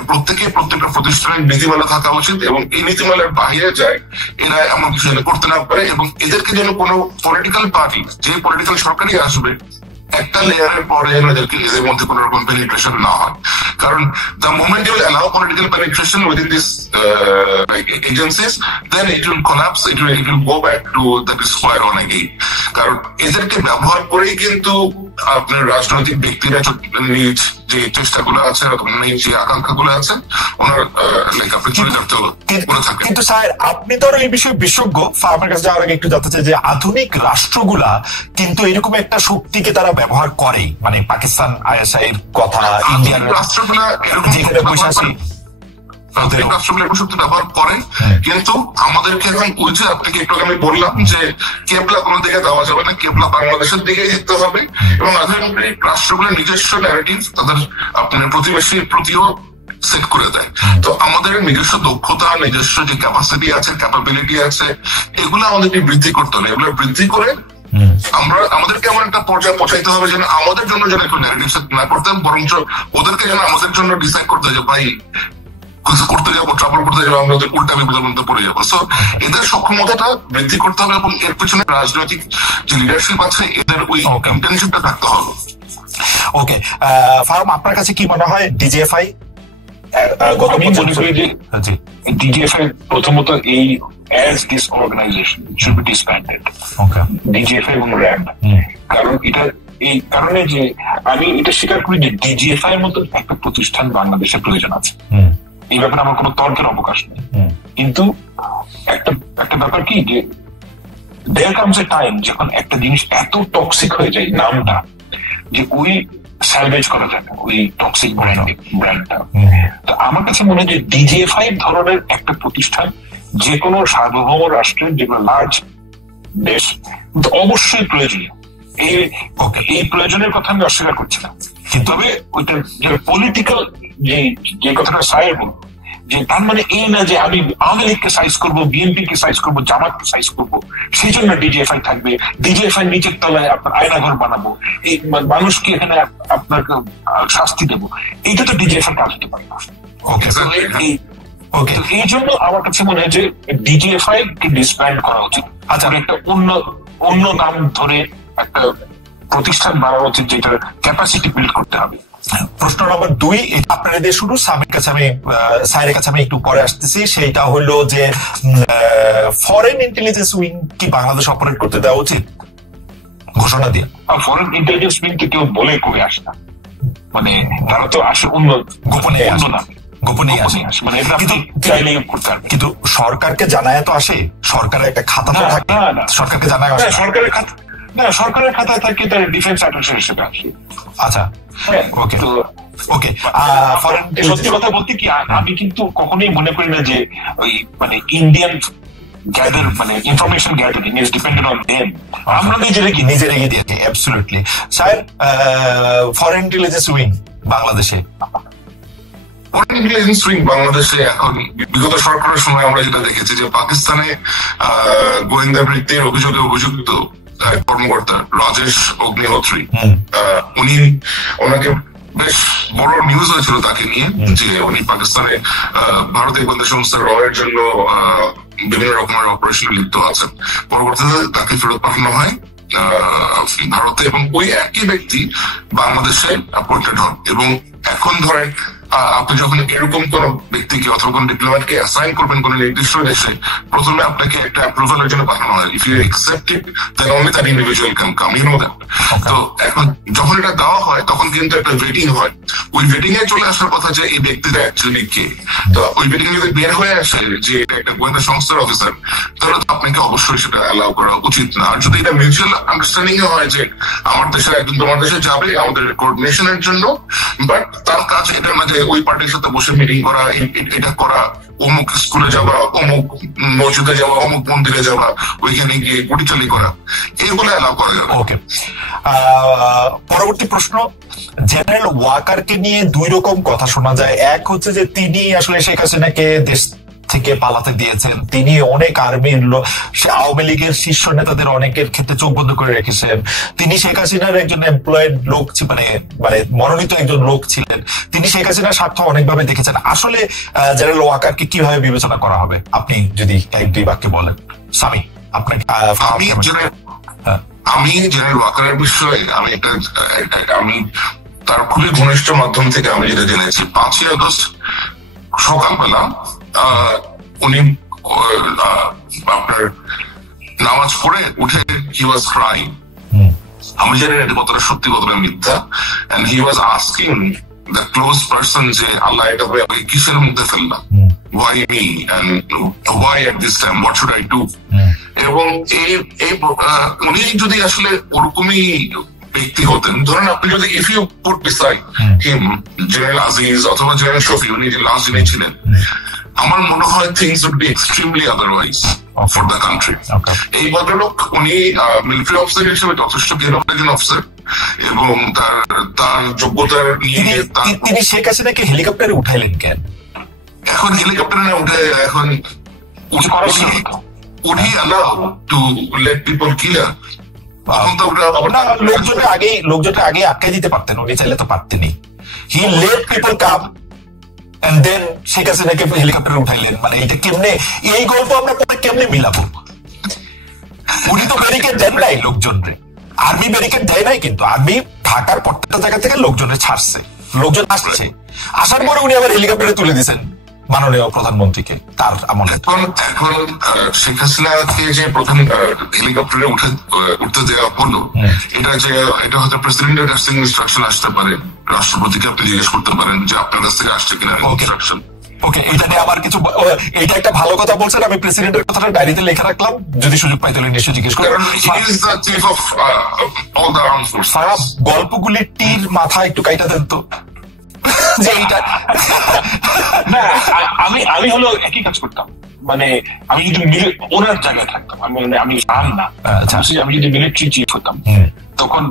প্রত্যেকটা প্রতিষ্ঠানের নীতিমালা থাকা উচিত, এবং এই নীতিমালার বাইরে যায় এরা এমন কিছু যেন করতে না পারে। এবং এদেরকে যেন কোনো পলিটিক্যাল পার্টি, যে পলিটিক্যাল সরকারই আসবে, একটা লেয়ারের পরে এদের মধ্যে কোন রকম পেনিট্রেশন না হয়। কারণ the moment you will allow political penetration within these agencies, then it will collapse, it will go back to the square one again. কারণ এদেরকে ব্যবহার করেই কিন্তু আপনার রাজনৈতিক ব্যক্তিরা নিজ যে চেষ্টাগুলো আছে, যে আকাঙ্ক্ষাগুলো আছে, ওনার আপনি চলে যেতে বলে থাকেন। কিন্তু স্যার, আপনি তো এই বিষয়ে বিশেষজ্ঞ। ফার্মের কাছে যাওয়ার আগে একটু জানতে চাই যে আধুনিক রাষ্ট্রগুলা কিন্তু এরকম একটা শক্তিকে তারা ব্যবহার করে, মানে পাকিস্তান আইএসআই এর কথা, ইন্ডিয়ান রাষ্ট্রগুলা যেখানে বৈশাখী রাষ্ট্রগুলো এখন শক্তি ব্যবহার করেন, কিন্তু আমাদেরকে এখন বুঝে, আপনাকে একটু আমি বললাম যে কেবলা কোনো দিকে দেওয়া যাবে না, কেবলা বাংলাদেশের দিকে যেতে হবে। এবং আধুনিক রাষ্ট্রগুলোর নিজস্ব ন্যারেটিভ তাদের আপনার প্রতিবেশীর প্রতিও সেট করে দেয়। তো আমাদের নিজস্ব দক্ষতা, নিজস্ব যে ক্যাপাসিটি আছে, ক্যাপাবিলিটি আছে, এগুলো আমাদেরকে বৃদ্ধি করতে হবে। এগুলো বৃদ্ধি করে আমাদেরকে এমন একটা পর্যায়ে পৌঁছাইতে হবে যেন আমাদের জন্য যেন একটু ন্যারেটিভ সেট না করতে, বরঞ্চ ওদেরকে যেন আমাদের জন্য ডিসাইড করতে হয় যে ভাই কিছু করতে যাবো, ট্রাভেল করতে যাবো, আমরা ওদের উল্টা বিপদের মধ্যে পড়ে যাবো। সো এদের সক্ষমতাটা বৃদ্ধি করতে হবে, এবং এর পেছনে রাজনৈতিক যে লিডারশিপ আছে এদের ওই ইন্টেনশনটা থাকতে হবে। ওকে, ফারুক, আপনার কাছে কি মনে হয় ডিজিএফআই? আমি মনে করি যে ডিজিএফআই প্রথমত এই as this organization should be disbanded, DGFI এবং র্যাব। কারণ এটা এই কারণে যে আমি এটা স্বীকার করি যে ডিজিএফআই এর মতো একটা প্রতিষ্ঠান বাংলাদেশের প্রয়োজন আছে, এই ব্যাপারে আমার কোনো তর্কের অবকাশ নেই। কিন্তু একটা ব্যাপার কি যে দেয়ার কামস এ টাইম যখন একটা জিনিস এত টক্সিক হয়ে যায় নামটা, যে ওই স্যালভেজ করা যায় না ওই টক্সিক ব্র্যান্ডটা। তো আমার কাছে মনে হয় যে ডিজিএফআই ধরনের একটা প্রতিষ্ঠান যে কোনো সার্বভৌম রাষ্ট্রের, যেগুলো লার্জ দেশ, অবশ্যই প্রয়োজনীয়। এই প্রয়োজনের কথা আমি অস্বীকার করছি না, তবে ওইটার যে পলিটিক্যাল যে কথাটা সাইড বলবো, যে তার মানে এই না যে আমি আওয়ামী লীগকে সাইজ করবো, বিএনপি কে সাইজ করবো, জামাতকে সাইজ করবো, সেই জন্য ডিজিএফআই থাকবে, ডিজিএফআই নিচের তলায় আপনার আয়নাঘর বানাবো, এই মানুষকে এখানে আপনাকে শাস্তি দেবো, এইটা তো ডিজিএফআই কাজ হতে পারে না। এই জন্য আমার কাছে মনে হয় যে ডিজিএফআই কে ডিসব্যান্ড করা উচিত। আচ্ছা, একটা অন্য নাম ধরে একটা প্রতিষ্ঠান বানানো উচিত, যেটার ক্যাপাসিটি বিল্ড করতে হবে। প্রশ্ন নম্বর 2 আপনার দিয়ে শুরু, স্বামীর কাছে আমি স্যারের কাছে আমি একটু পরে আসতেছি। সেইটা হলো যে ফরেন ইন্টেলিজেন্স উইং কি বাংলাদেশ অপারেট করতে দেওয়া উচিত ঘোষণা দিয়ে? ফরেন ইন্টেলিজেন্স উইং কে কেউ বলে কবে আসে না, মানে তারা তো আসে গোপনে আসে, মানে কিন্তু সরকারকে জানায় তো আসে, সরকারের একটা খাতা তো থাকে, সরকারকে জানায় আসে, সরকারের খাতায় থাকে, তার ডিফেন্স অ্যাটাচি হিসেবে আসে। আচ্ছা, ওকে। সত্যি কথা বলতে কি, আমি কিন্তু কখনোই মনে করি না যে ওই মানে ইন্ডিয়ান গ্যাদার মানে information gathering is dependent on them, আমরা নিজেরা এগিয়ে দিয়েছি। Absolutely sir, foreign intelligence wing বাংলাদেশে, ফরেন ইন্টেলিজেন্স উইং বাংলাদেশে এখন বিগত সরকারের সময় আমরা যেটা দেখেছি যে পাকিস্তানে গোয়েন্দা বৃত্তির অভিযোগে অভিযুক্ত কর্মকর্তা রাজেশ অগ্নিহোত্রী, ওনাকে বেশ বড় নিউজ হয়েছিল তাকে নিয়ে, যে উনি পাকিস্তানে ভারতীয় গোয়েন্দা সংস্থা রয়ের জন্য বিভিন্ন রকমের অপারেশনে লিপ্ত আছেন। পরবর্তীতে তাকে ফেরত পাঠানো হয় ভারতে, এবং ওই একই ব্যক্তি বাংলাদেশে অ্যাপয়েন্টেড হন। এবং এখন ধরেন আপনি যখন এরকম কোন ব্যক্তিকে অথবা কোন ডিপ্লোম্যাটকে অ্যাসাইন করবেন কোন নির্দিষ্ট দেশে, প্রথমে আপনাকে একটা অ্যাপ্রুভালের জন্য পাঠানো হয়। If you accept it then only that individual can come, you know that. তো এখন যখন এটা দেওয়া হয় তখন কিন্তু একটা ভেটিং হয়, ওই ভেটিং এ চলে আসার কথা যে এই ব্যক্তিটা অ্যাকচুয়ালি কে। তো ওই ভেটিং যদি বের হয়ে আসে যে এটা একটা গোয়েন্দা সংস্থার অফিসার, তাহলে আপনাকে অবশ্যই সেটা অ্যালাউ করা উচিত না। আর যদি এটা মিউচুয়াল আন্ডারস্ট্যান্ডিং এ হয় যে আমার দেশের একজন তোমার দেশে যাবে আমাদের কোঅর্ডিনেশনের জন্য, বাট তার কাছে এটা না যে ওই পার্টির সাথে বসে মিটিং করা, এটা করা, অমুক স্কুলে যাওয়া, অমুক মসজিদে যাওয়া, অমুক মন্দিরে যাওয়া, ওইখানে গিয়ে পরিচালনা করা, এইগুলো অ্যালাউ করা যাবে। ওকে, পরবর্তী প্রশ্ন, জেনারেল ওয়াকারকে নিয়ে 2 রকম কথা শোনা যায়। এক হচ্ছে যে তিনি আসলে শেখ হাসিনাকে দেশ থেকে পালাতে দিয়েছেন, তিনি অনেক আর্মির আওয়ামী লীগের শীর্ষ নেতাদের অনেকের ক্ষেত্রে চোখ বন্ধ করে রেখেছেন, তিনি শেখ হাসিনার একজন এমপ্লয়েড লোক, মানে মনোনীত একজন লোক ছিলেন, তিনি শেখ হাসিনার স্বার্থ অনেকভাবে দেখেছেন। আসলে জেনারেল ওয়াকারকে কিভাবে বিবেচনা করা হবে, আপনি যদি 1-2 বাক্যে বলেন। স্বামী, আপনাকে আমি জেনারেল ওয়াকারের বিষয়ে আমি তার খুবই ঘনিষ্ঠ মাধ্যম থেকে আমি যেটা জেনেছি, 5ই আগস্ট সকালবেলা উনি আপনার নামাজ পড়ে উঠে হি ওয়াজ ক্রাইং। আমি জানি এটা কতটা সত্যি কতটা মিথ্যা, and he was asking the close person যে আল্লাহ এটা হয়ে কিসের মধ্যে ফেললাম, why me and why at this time, what should I do? এবং উনি যদি আসলে ওরকমই ব্যক্তি হতেন, ধরেন আপনি যদি if you put beside him general Aziz অথবা জেনারেল শফি, উনি যে লাস্ট যিনি ছিলেন, আমার মনে হয় things would be extremely otherwise for the country. এই ভদ্রলোক উনি মিলিটারি অফিসার হিসেবে যথেষ্ট জ্ঞানী একজন অফিসার, এবং তার যোগ্যতার নিয়ে তিনি শেখ হাসিনাকে হেলিকপ্টারে উঠাইলেন কেন? এখন হেলিকপ্টারে না উঠে এখন উনি allow to let people kill. লোকজনটা আগে আটকে দিতে পারতেন, উনি চাইলে তো পারতেনই। He let people come and then Sheikh হাসিনাকে হেলিকপ্টারে উঠাইলেন, মানে এটা কেমনে, এই গল্প আমরা পরে কেমনে মিলাবো? উনি তো ব্যারিকেড দেন নাই লোকজনরে, আর্মি ব্যারিকেড দেয় নাই, কিন্তু আর্মি ঢাকার প্রত্যেকটা জায়গা থেকে লোকজনের ছাড়ছে, লোকজন আসছে, আসার পরে উনি আবার হেলিকপ্টারে তুলে দিয়েছেন মাননীয় প্রধানমন্ত্রীকে তার আমলে। এখন শেখ হাসিনাকে যে প্রথম হেলিকপ্টারে উঠতে দেওয়া হলো, এটা হয়তো প্রেসিডেন্টের কাছ থেকে ইনস্ট্রাকশন আসতে পারে, রাষ্ট্রপতিকে আপনি জিজ্ঞেস করতে পারেন যে আপনার কাছ থেকে আসছে কিনা ইনস্ট্রাকশন। ওকে, এটা নিয়ে আবার কিছু, এটা একটা ভালো কথা বলছেন, আমি প্রেসিডেন্টের কথাটা ডায়েরিতে লেখা রাখলাম, যদি সুযোগ পাই তাহলে নিশ্চয়ই জিজ্ঞেস করবেন। গল্পগুলির টির মাথা একটু কাইটা দেন তো, যে এইটা না, আমি হলো একই কাজ করতাম, মানে আমি যদি ওনার জায়গায় থাকতাম, আমি জান না, আমি যদি মিলিটারি চিফ হতাম, তখন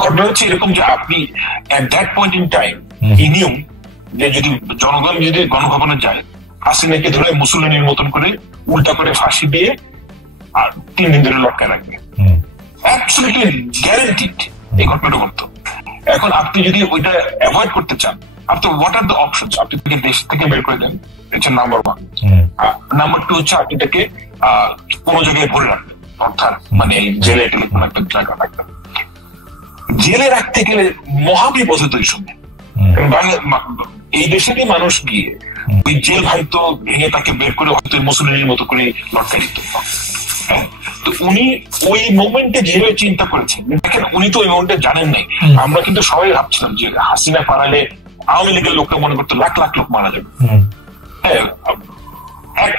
ঘটনা হচ্ছে এরকম যে আপনি at that point in time নিয়ম যে যদি জনগণ যদি গণভবনে যায়, হাসিনাকে ধরে মুসলিমের মতন করে উল্টা করে ফাঁসি দিয়ে আর 3 দিন ধরে লটকায় রাখবে, অ্যাবসলিউটলি গ্যারান্টিড এই ঘটনাটা ঘটতো। এখন আপনি যদি ওইটা অ্যাভয়েড করতে চান, আপনি হোয়াট আর দ্য অপশনস? আপনি তাকে দেশ থেকে বের করে দেন, এটা নাম্বার 1। নাম্বার 2 হচ্ছে আপনি তাকে কোনো জায়গায় ভরে রাখবেন, অর্থাৎ মানে জেলে কোনো একটা জায়গা রাখবেন। জেলে রাখতে গেলে মহাবিপদ হতো এই সময়, এই দেশেরই মানুষ গিয়ে ওই জেল হয়তো ভেঙে তাকে বের করে হয়তো মুসলিমের মতো করে লটকাই দিত। তো উনি ওই মোমেন্টে যেভাবে চিন্তা করেছেন, দেখেন উনি তো ওই মোমেন্টে জানেন নাই। আমরা কিন্তু সবাই ভাবছিলাম যে হাসিনা পালালে আওয়ামী লীগের লোকটা মনে করতো লাখ লাখ লোক মারা যাবে, হ্যাঁ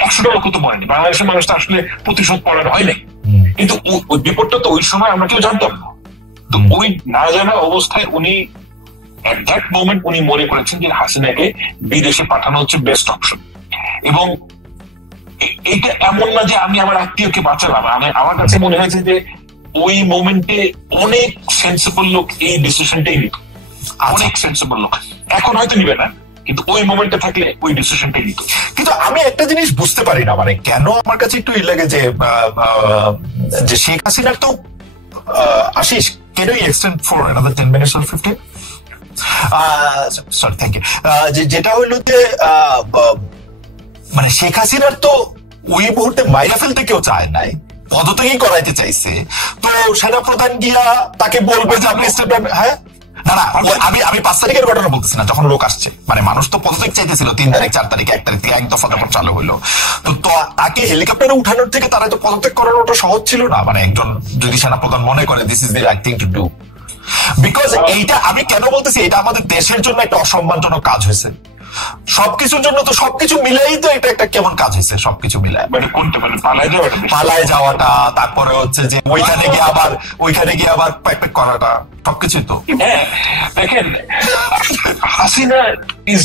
100টা লোক তো মরেনি, বাংলাদেশের মানুষ তো আসলে প্রতিশোধ পড়ানো হয় নাই। কিন্তু ওই বিপদটা তো ওই সময় আমরা কেউ জানতাম না। তো ওই না জানা অবস্থায় উনি এট দ্যাট মোমেন্ট উনি মনে করেছেন যে হাসিনাকে বিদেশে পাঠানো হচ্ছে বেস্ট অপশন। এবং এটা এমন না যে আমি আমার আত্মীয়কে বাঁচালাম, আমার কাছে মনে হয়েছে যে ওই মোমেন্টে অনেক সেন্সিবল লোক এই ডিসিশনটাই নিত, অনেক সেন্সিবল লোক। এখন হয়তো নিবে না, কিন্তু ওই মোমেন্টে থাকলে ওই ডিসিশনটাই নিত। কিন্তু আমি একটা জিনিস বুঝতে পারি না, মানে কেন আমার কাছে একটু লাগে যে শেখ হাসিনার তো Ashis, can we extend for another 10 minutes or 15? Sorry, thank you. যেটা হইলো যে মানে শেখ হাসিনার তো ওই মুহূর্তে মাইরা ফেলতে কেউ চায় নাই, পদত্যাগই করাইতে চাইছে। তো সেনাপ্রধান গিয়া তাকে বলবে যে আপনি হ্যাঁ না না, আমি 5 তারিখের ঘটনা বলতেছি না, যখন লোক আসছে, মানে মানুষ তো পদত্যাগ চাইতেছিল 3 তারিখ 4 তারিখ 1 তারিখ থেকে 1 দফা তারপর চালু হইলো। তো তাকে হেলিকপ্টারে উঠানোর থেকে তারা তো পদত্যাগ করানোটা সহজ ছিল না, মানে একজন যদি সেনাপ্রধান মনে করে this is the right thing to do. Because এইটা আমি কেন বলতেছি, এটা আমাদের দেশের জন্য একটা অসম্মানজনক কাজ হয়েছে। সবকিছুর জন্য তো সবকিছু মিলাই তো এটা একটা কেমন কাজ হয়েছে, সবকিছু মিলাই পালায় যাওয়াটা, তারপরে হচ্ছে যে ওইখানে গিয়ে আবার প্যাক করাটা, সবকিছুই তো। দেখেন Hasina is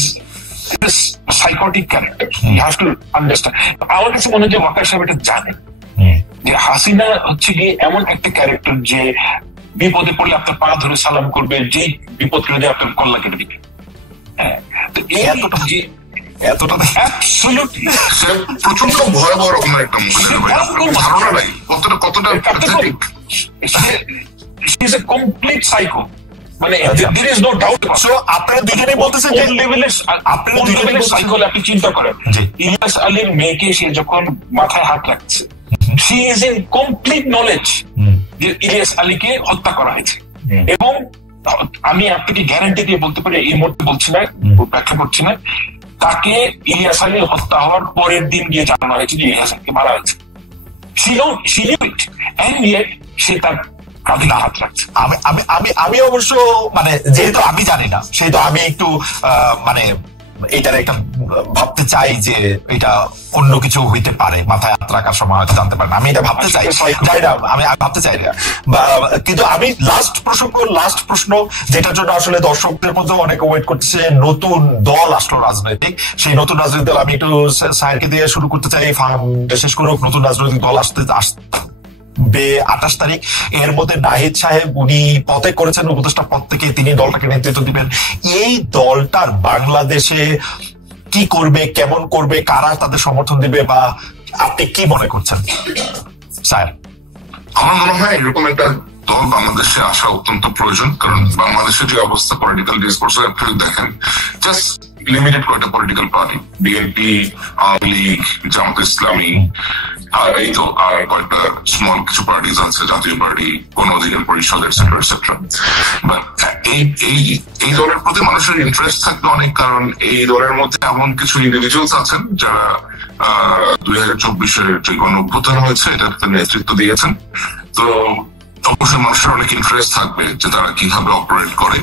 psychotic character, you have to understand. আমার কাছে মনে হয় যে ওয়াকার সাহেব এটা জানেন যে হাসিনা হচ্ছে গিয়ে এমন একটা ক্যারেক্টার যে বিপদে পড়লে আপনার পা ধরে সালাম করবে, যেই বিপদ কেটে দিয়ে আপনার কল্লা কেটে দিবে। প্রচন্ড ভয়াবহ রকমের একটা ধারণা নাই কতটা কমপ্লিট সাইকো, মানে there is no doubt. So আপনারা দুজনেই বলতেছেন যে লেভেলের সাইকো আপনি চিন্তা করেন। ইলিয়াস আলীর মেয়েকে সে যখন মাথায় হাত রাখছে, she is in complete knowledge যে ইলিয়াস আলীকে হত্যা করা হয়েছে। এবং আমি আপনাকে গ্যারান্টি দিয়ে বলতে পারি, এই মুহূর্তে বলছি না, ব্যাখ্যা করছি না, তাকে ইলিয়াস আলী হত্যা হওয়ার পরের দিন গিয়ে জানানো হয়েছে যে ইলিয়াস আলীকে মারা হয়েছে। সে তার কাঁধে হাত রাখছে। আমি অবশ্য মানে যেহেতু আমি জানি না, সেহেতু আমি একটু মানে এটার একটা ভাবতে চাই যে এটা অন্য কিছু হইতে পারে, মাথায় হাত রাখার সময় হয়তো জানতে পারে না, আমি এটা ভাবতে চাই, আমি ভাবতে চাই না। কিন্তু আমি লাস্ট প্রশ্ন যেটার জন্য আসলে দর্শকদের মধ্যে অনেকে ওয়েট করতেছে, নতুন দল আসলো রাজনৈতিক, সেই নতুন রাজনৈতিক দল আমি একটু সাইডকে দিয়ে শুরু করতে চাই, শেষ করুক। নতুন রাজনৈতিক দল আসবে 28 তারিখ। এর মধ্যে নাহিদ সাহেব উনি পদে করেছেন উপদেষ্টা পদ থেকে, তিনি দলটাকে নেতৃত্ব দিবেন। এই দলটার বাংলাদেশে কি করবে, কেমন করবে, কারা তাদের সমর্থন দিবে, বা আপনি কি মনে করছেন স্যার? আমার মনে হয় এরকম একটা দল বাংলাদেশে আসা অত্যন্ত প্রয়োজন, কারণ বাংলাদেশের যে অবস্থা পলিটিক্যাল ডিসকোর্সে আপনি দেখেন, জাস্ট লিমিটেড কয়েকটা political party, BNP, Awami League, Jamaat Islami, আর এই তো আর কয়েকটা স্মল কিছু পার্টিজ আছে, জাতীয় পার্টি, গণ অধিকার পরিষদ এটসেট্রা এটসেট্রা। বাট এই দলের প্রতি মানুষের ইন্টারেস্ট থাকবে অনেক, কারণ এই দলের মধ্যে এমন কিছু ইন্ডিভিজুয়ালস আছেন যারা 2024-এর যে গণ অভ্যুত্থান হয়েছে এটাতে নেতৃত্ব দিয়েছেন। তো অবশ্যই মানুষের অনেক ইন্টারেস্ট থাকবে যে তারা কিভাবে অপারেট করে,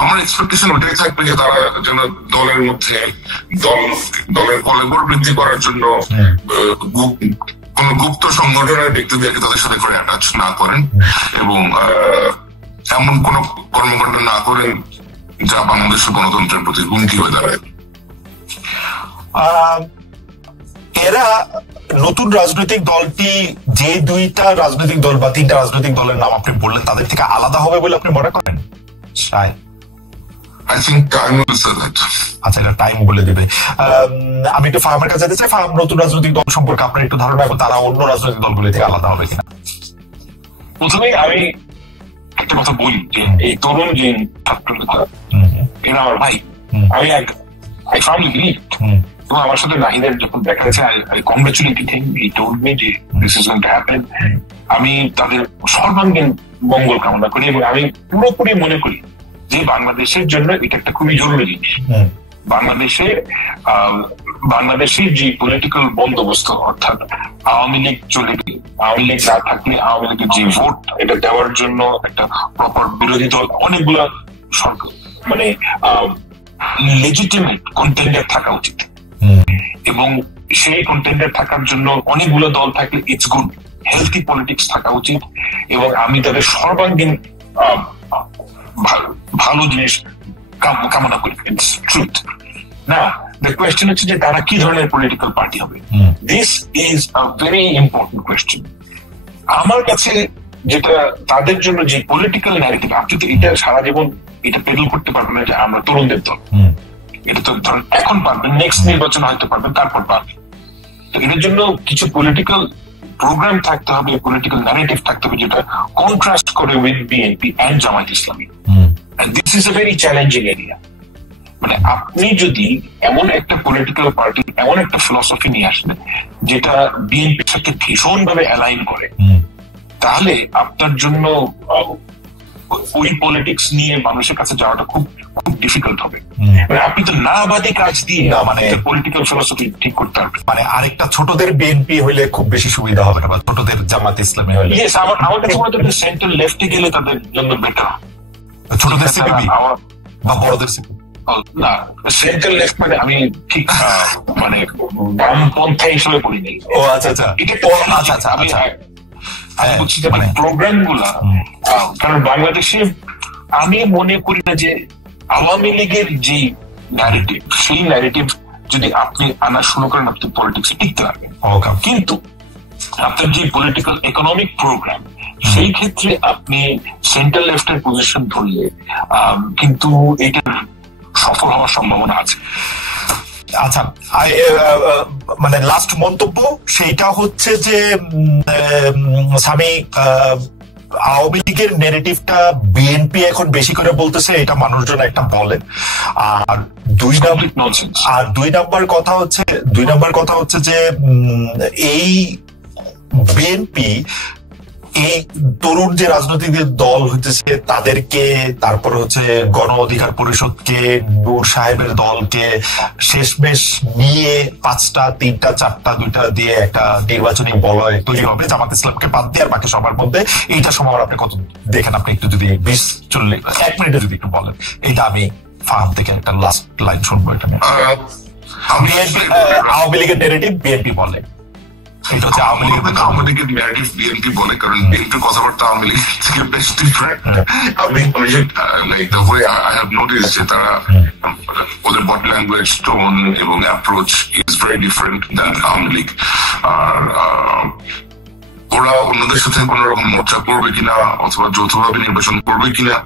আমার এক্সপেকটেশন ওইটাই থাকবে যে তারা যেন দলের মধ্যে দলের কলেবর বৃদ্ধি করার জন্য কোন গুপ্ত সংগঠনের ব্যক্তিদেরকে তাদের সাথে করে অ্যাটাচ না করেন এবং এমন কোন কর্মকাণ্ড না করেন যা বাংলাদেশের গণতন্ত্রের প্রতি হুমকি হয়ে দাঁড়ায়। এরা নতুন রাজনৈতিক দলটি যে দুইটা রাজনৈতিক দল বা তিনটা রাজনৈতিক দলের নাম আপনি বললেন তাদের থেকে আলাদা হবে বলে আপনি মনে করেন? আচ্ছা, এটা টাইম বলে দিবে। আমি একটু ফাহামের কাছে যেতে চাই। ফাহাম, নতুন রাজনৈতিক দল সম্পর্কে আপনার একটু ধারণা এবং তারা অন্য রাজনৈতিক দলগুলি থেকে আলাদা হবে কিনা? প্রথমে আমি একটা কথা বলি যে এই তরুণ যে ছাত্রনেতা এরা আমার ভাই, আমি I firmly believe এবং আমার সাথে নাহিদের যখন দেখা গেছে I congratulated him, he told me যে this is going to happen. আমি তাদের সর্বাঙ্গীন মঙ্গল কামনা করি এবং আমি পুরোপুরি মনে করি যে বাংলাদেশের জন্য এটা একটা খুবই জরুরি জিনিস। বাংলাদেশের যে পলিটিক্যাল বন্দোবস্ত, অর্থাৎ আওয়ামী লীগ চলে গেলে, আওয়ামী লীগ না থাকলে আওয়ামী লীগের যে ভোট এটা দেওয়ার জন্য একটা প্রপার বিরোধী দল অনেকগুলা সরকার মানে লেজিটিমেট কন্টেন্ডার থাকা উচিত এবং সেই কন্টেন্ডার থাকার জন্য অনেকগুলো দল থাকলে ইটস গুড, হেলথি পলিটিক্স থাকা উচিত এবং আমি তাদের সর্বাঙ্গীন ভালো জিনিস কামনা করি। It's truth. না, দ্য কোয়েশ্চেন হচ্ছে যে তারা কি ধরনের পলিটিক্যাল পার্টি হবে। This is a very important question. আমার কাছে যেটা তাদের জন্য যে পলিটিক্যাল ন্যারেটিভ, আপনি তো এটা সারা জীবন এটা পেডল করতে পারবেন না যে আমরা তরুণদের দল, এটা তো ধরেন এখন পারবেন, নেক্সট নির্বাচন হয়তো পারবেন, তারপর পারবেন। তো এটার জন্য কিছু পলিটিক্যাল প্রোগ্রাম থাকতে হবে, পলিটিক্যাল ন্যারেটিভ থাকতে হবে যেটা কন্ট্রাস্ট করে with BNP and Jamaat Islami. And this is a very challenging area. মানে আপনি যদি এমন একটা পলিটিক্যাল পার্টি, এমন একটা ফিলসফি নিয়ে আসেন যেটা বিএনপির সাথে ভীষণ ভাবে অ্যালাইন করে, তাহলে আপনার জন্য ওই পলিটিক্স নিয়ে মানুষের কাছে যাওয়াটা খুব খুব ডিফিকাল্ট হবে। মানে আপনি তো না বাদে কাজ দিয়ে মানে পলিটিক্যাল ফিলসফি ঠিক করতে পারবেন। মানে আরেকটা ছোটদের বিএনপি হইলে খুব বেশি সুবিধা হবে না, বা ছোটদের জামাত ইসলামী হইলে। আমার কাছে মনে হয় সেন্ট্রাল লেফটে গেলে তাদের জন্য বেটার। ছোটদের সিপিবি বা বড়দের সিপিবি না, সেন্ট্রাল লেফট মানে আমি ঠিক মানে বামপন্থা হিসেবে বলি নাই। ও আচ্ছা আচ্ছা, আমি বলছি যে প্রোগ্রাম গুলা, কারণ বাংলাদেশে আমি মনে করি না যে আওয়ামী লীগের যে ন্যারেটিভ, সেই ন্যারেটিভ যদি আপনি আনা শুরু করেন আপনি পলিটিক্সে টিকতে পারবেন। কিন্তু আপনার যে পলিটিক্যাল ইকোনমিক প্রোগ্রাম, সেই ক্ষেত্রে আপনি সেন্ট্রাল লেফটের পজিশন ধরলে কিন্তু এটা সফল হওয়ার সম্ভাবনা আছে। আচ্ছা, মানে লাস্ট মন্তব্য সেইটা হচ্ছে যে স্বামী আওয়ামী লীগের নেগেটিভটা বিএনপি এখন বেশি করে বলতেছে, এটা মানুষজন একটা বলেন। আর দুই নাম্বার কথা হচ্ছে যে এই বিএনপি এই তরুণ যে রাজনৈতিক দল হচ্ছে তাদেরকে, তারপর হচ্ছে গণ অধিকার পরিষদকে, নূর সাহেবের দলকে শেষমেশ নিয়ে 5টা 3টা 4টা 2টা দিয়ে একটা নির্বাচনী বলয় তৈরি হবে জামাত ইসলামকে বাদ দিয়ে আর বাকি সবার মধ্যে। এইটা সময় আপনি কত দেখেন? আপনি একটু যদি 20-40 মিনিটে যদি একটু বলেন, এইটা আমি ফাহাম থেকে একটা লাস্ট লাইন শুনবো। এটা আওয়ামী লীগের নেগেটিভ বিএনপি বলে, এটা হচ্ছে আওয়ামী লীগের ন্যারেটিভ বিএনপি বলে, কারণ বিএনপির কথাবার্তা আওয়ামী লীগ থেকে বেশ different. Like the way I have notice যে তারা ওদের বডি ল্যাঙ্গুয়েজ, টোন এবং approach is very different than Awami League. আর ওরা অন্যদের সাথে কোন রকম মোর্চা করবে কিনা অথবা যৌথভাবে নির্বাচন করবে কিনা,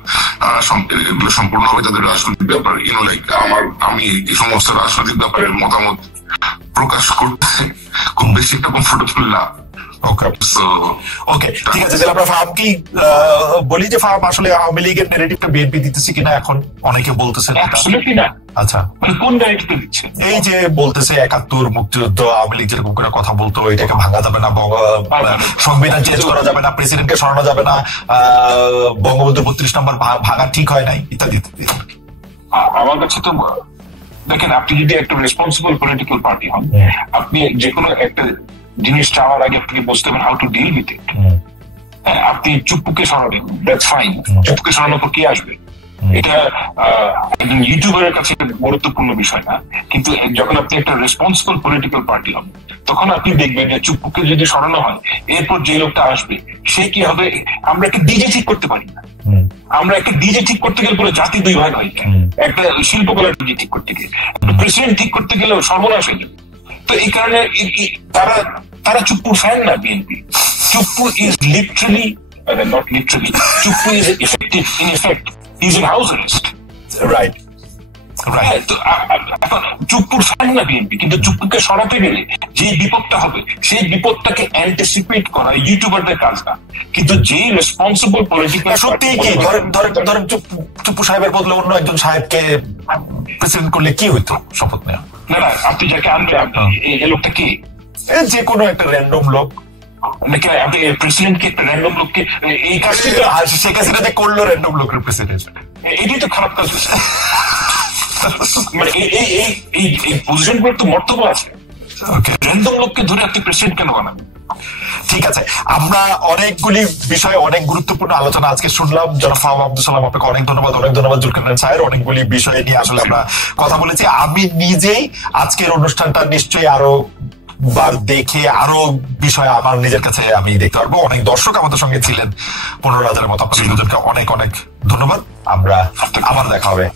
এগুলো সম্পূর্ণভাবে তাদের রাজনৈতিক ব্যাপার। আমি এই সমস্ত রাজনৈতিক ব্যাপারের মতামত প্রকাশ করতে খুব বেশি একটা কমফোর্টেবল না। ওকে, ঠিক আছে। আমরা ফাহাম কি বলি যে ফাহাম আসলে আওয়ামী লীগের নেগেটিভটা বিএনপি দিতেছে কিনা এখন অনেকে বলতেছে না। আচ্ছা, কোন নেগেটিভটা দিচ্ছে? এই যে বলতেছে 71 মুক্তিযুদ্ধ, আওয়ামী লীগ যেরকম করে কথা বলতো, এটাকে ভাঙা যাবে না, সংবিধান চেঞ্জ করা যাবে না, প্রেসিডেন্টকে সরানো যাবে না, বঙ্গবন্ধু 32 নম্বর ভাঙা ঠিক হয় নাই, ইত্যাদি। আমার কাছে তো দেখেন, আপনি যদি একটা রেসপন্সিবল পলিটিক্যাল পার্টি হন, আপনি যে কোনো একটা জিনিস চাওয়ার আগে আপনি বুঝতে পারেন how to deal with it. আপনি চুপ্পুকে সরাবেন, দ্যাটস ফাইন। চুপ্পুকে সরানোর পর কি আসবে? এটা একজন ইউটিউবারের কাছে গুরুত্বপূর্ণ বিষয় না, কিন্তু যখন আপনি একটা রেসপন্সিবল পলিটিক্যাল পার্টি হবে তখন আপনি দেখবেন যে চুপ্পুকে যদি সরানো হয় এরপর যে লোকটা আসবে সে কি হবে। আমরা একটা ডিজে ঠিক করতে পারি না, আমরা একটা ডিজে ঠিক করতে গেলে পুরো জাতি দুই ভাগ হয়ে যায়। একটা শিল্পকলার ডিজে ঠিক করতে গেলে, একটা প্রেসিডেন্ট ঠিক করতে গেলেও সর্বনাশ হয়ে যাবে। তো এই কারণে তারা চুপ্পুর ফ্যান না BNP. Chuppu is literally, not literally, Chuppu is effective in effect, is in house arrest. Right. তো এখন চুপ্পুর ফ্যান না বিএনপি, কিন্তু চুপ্পুকে সরাতে গেলে যে বিপদটা হবে সেই বিপদটাকে অ্যান্টিসিপেট করা ইউটিউবারদের কাজ না, কিন্তু যে রেসপন্সিবল পলিটিক্যাল সত্যি কি ধরেন চুপ্পু সাহেবের বদলে অন্য একজন সাহেবকে প্রেসিডেন্ট করলে কি হইতো শপথ নেওয়া? না, আপনি যাকে আনবেন এই লোকটা কি? যে কোনো একটা র্যান্ডম লোক নাকি আপনি প্রেসিডেন্টকে একটা র্যান্ডম লোককে এই কাজটা শেখ হাসিনাতে করলো র্যান্ডম লোকের প্রেসিডেন্ট? এটাই তো খারাপ কাজ। মানে এই পজিশন গুলো তো মর্তব্য আছে। র্যান্ডম লোককে ধরে আপনি প্রেসিডেন্ট কেন বানাবেন? ঠিক আছে, আমরা অনেকগুলি বিষয়ে অনেক গুরুত্বপূর্ণ আলোচনা আজকে শুনলাম। জনাব ফাহাম আব্দুল সালাম, আপনাকে অনেক ধন্যবাদ জুলকারনাইন সাহেব। অনেকগুলি বিষয় নিয়ে আসলে আমরা কথা বলেছি। আমি নিজেই আজকের অনুষ্ঠানটা নিশ্চয়ই আরো বার দেখে আরো বিষয় আমার নিজের কাছে আমি দেখতে পারবো। অনেক দর্শক আমাদের সঙ্গে ছিলেন, 15,000-এর মতো। আপনাদের দুজনকে অনেক অনেক ধন্যবাদ। আমরা আবার দেখা হবে।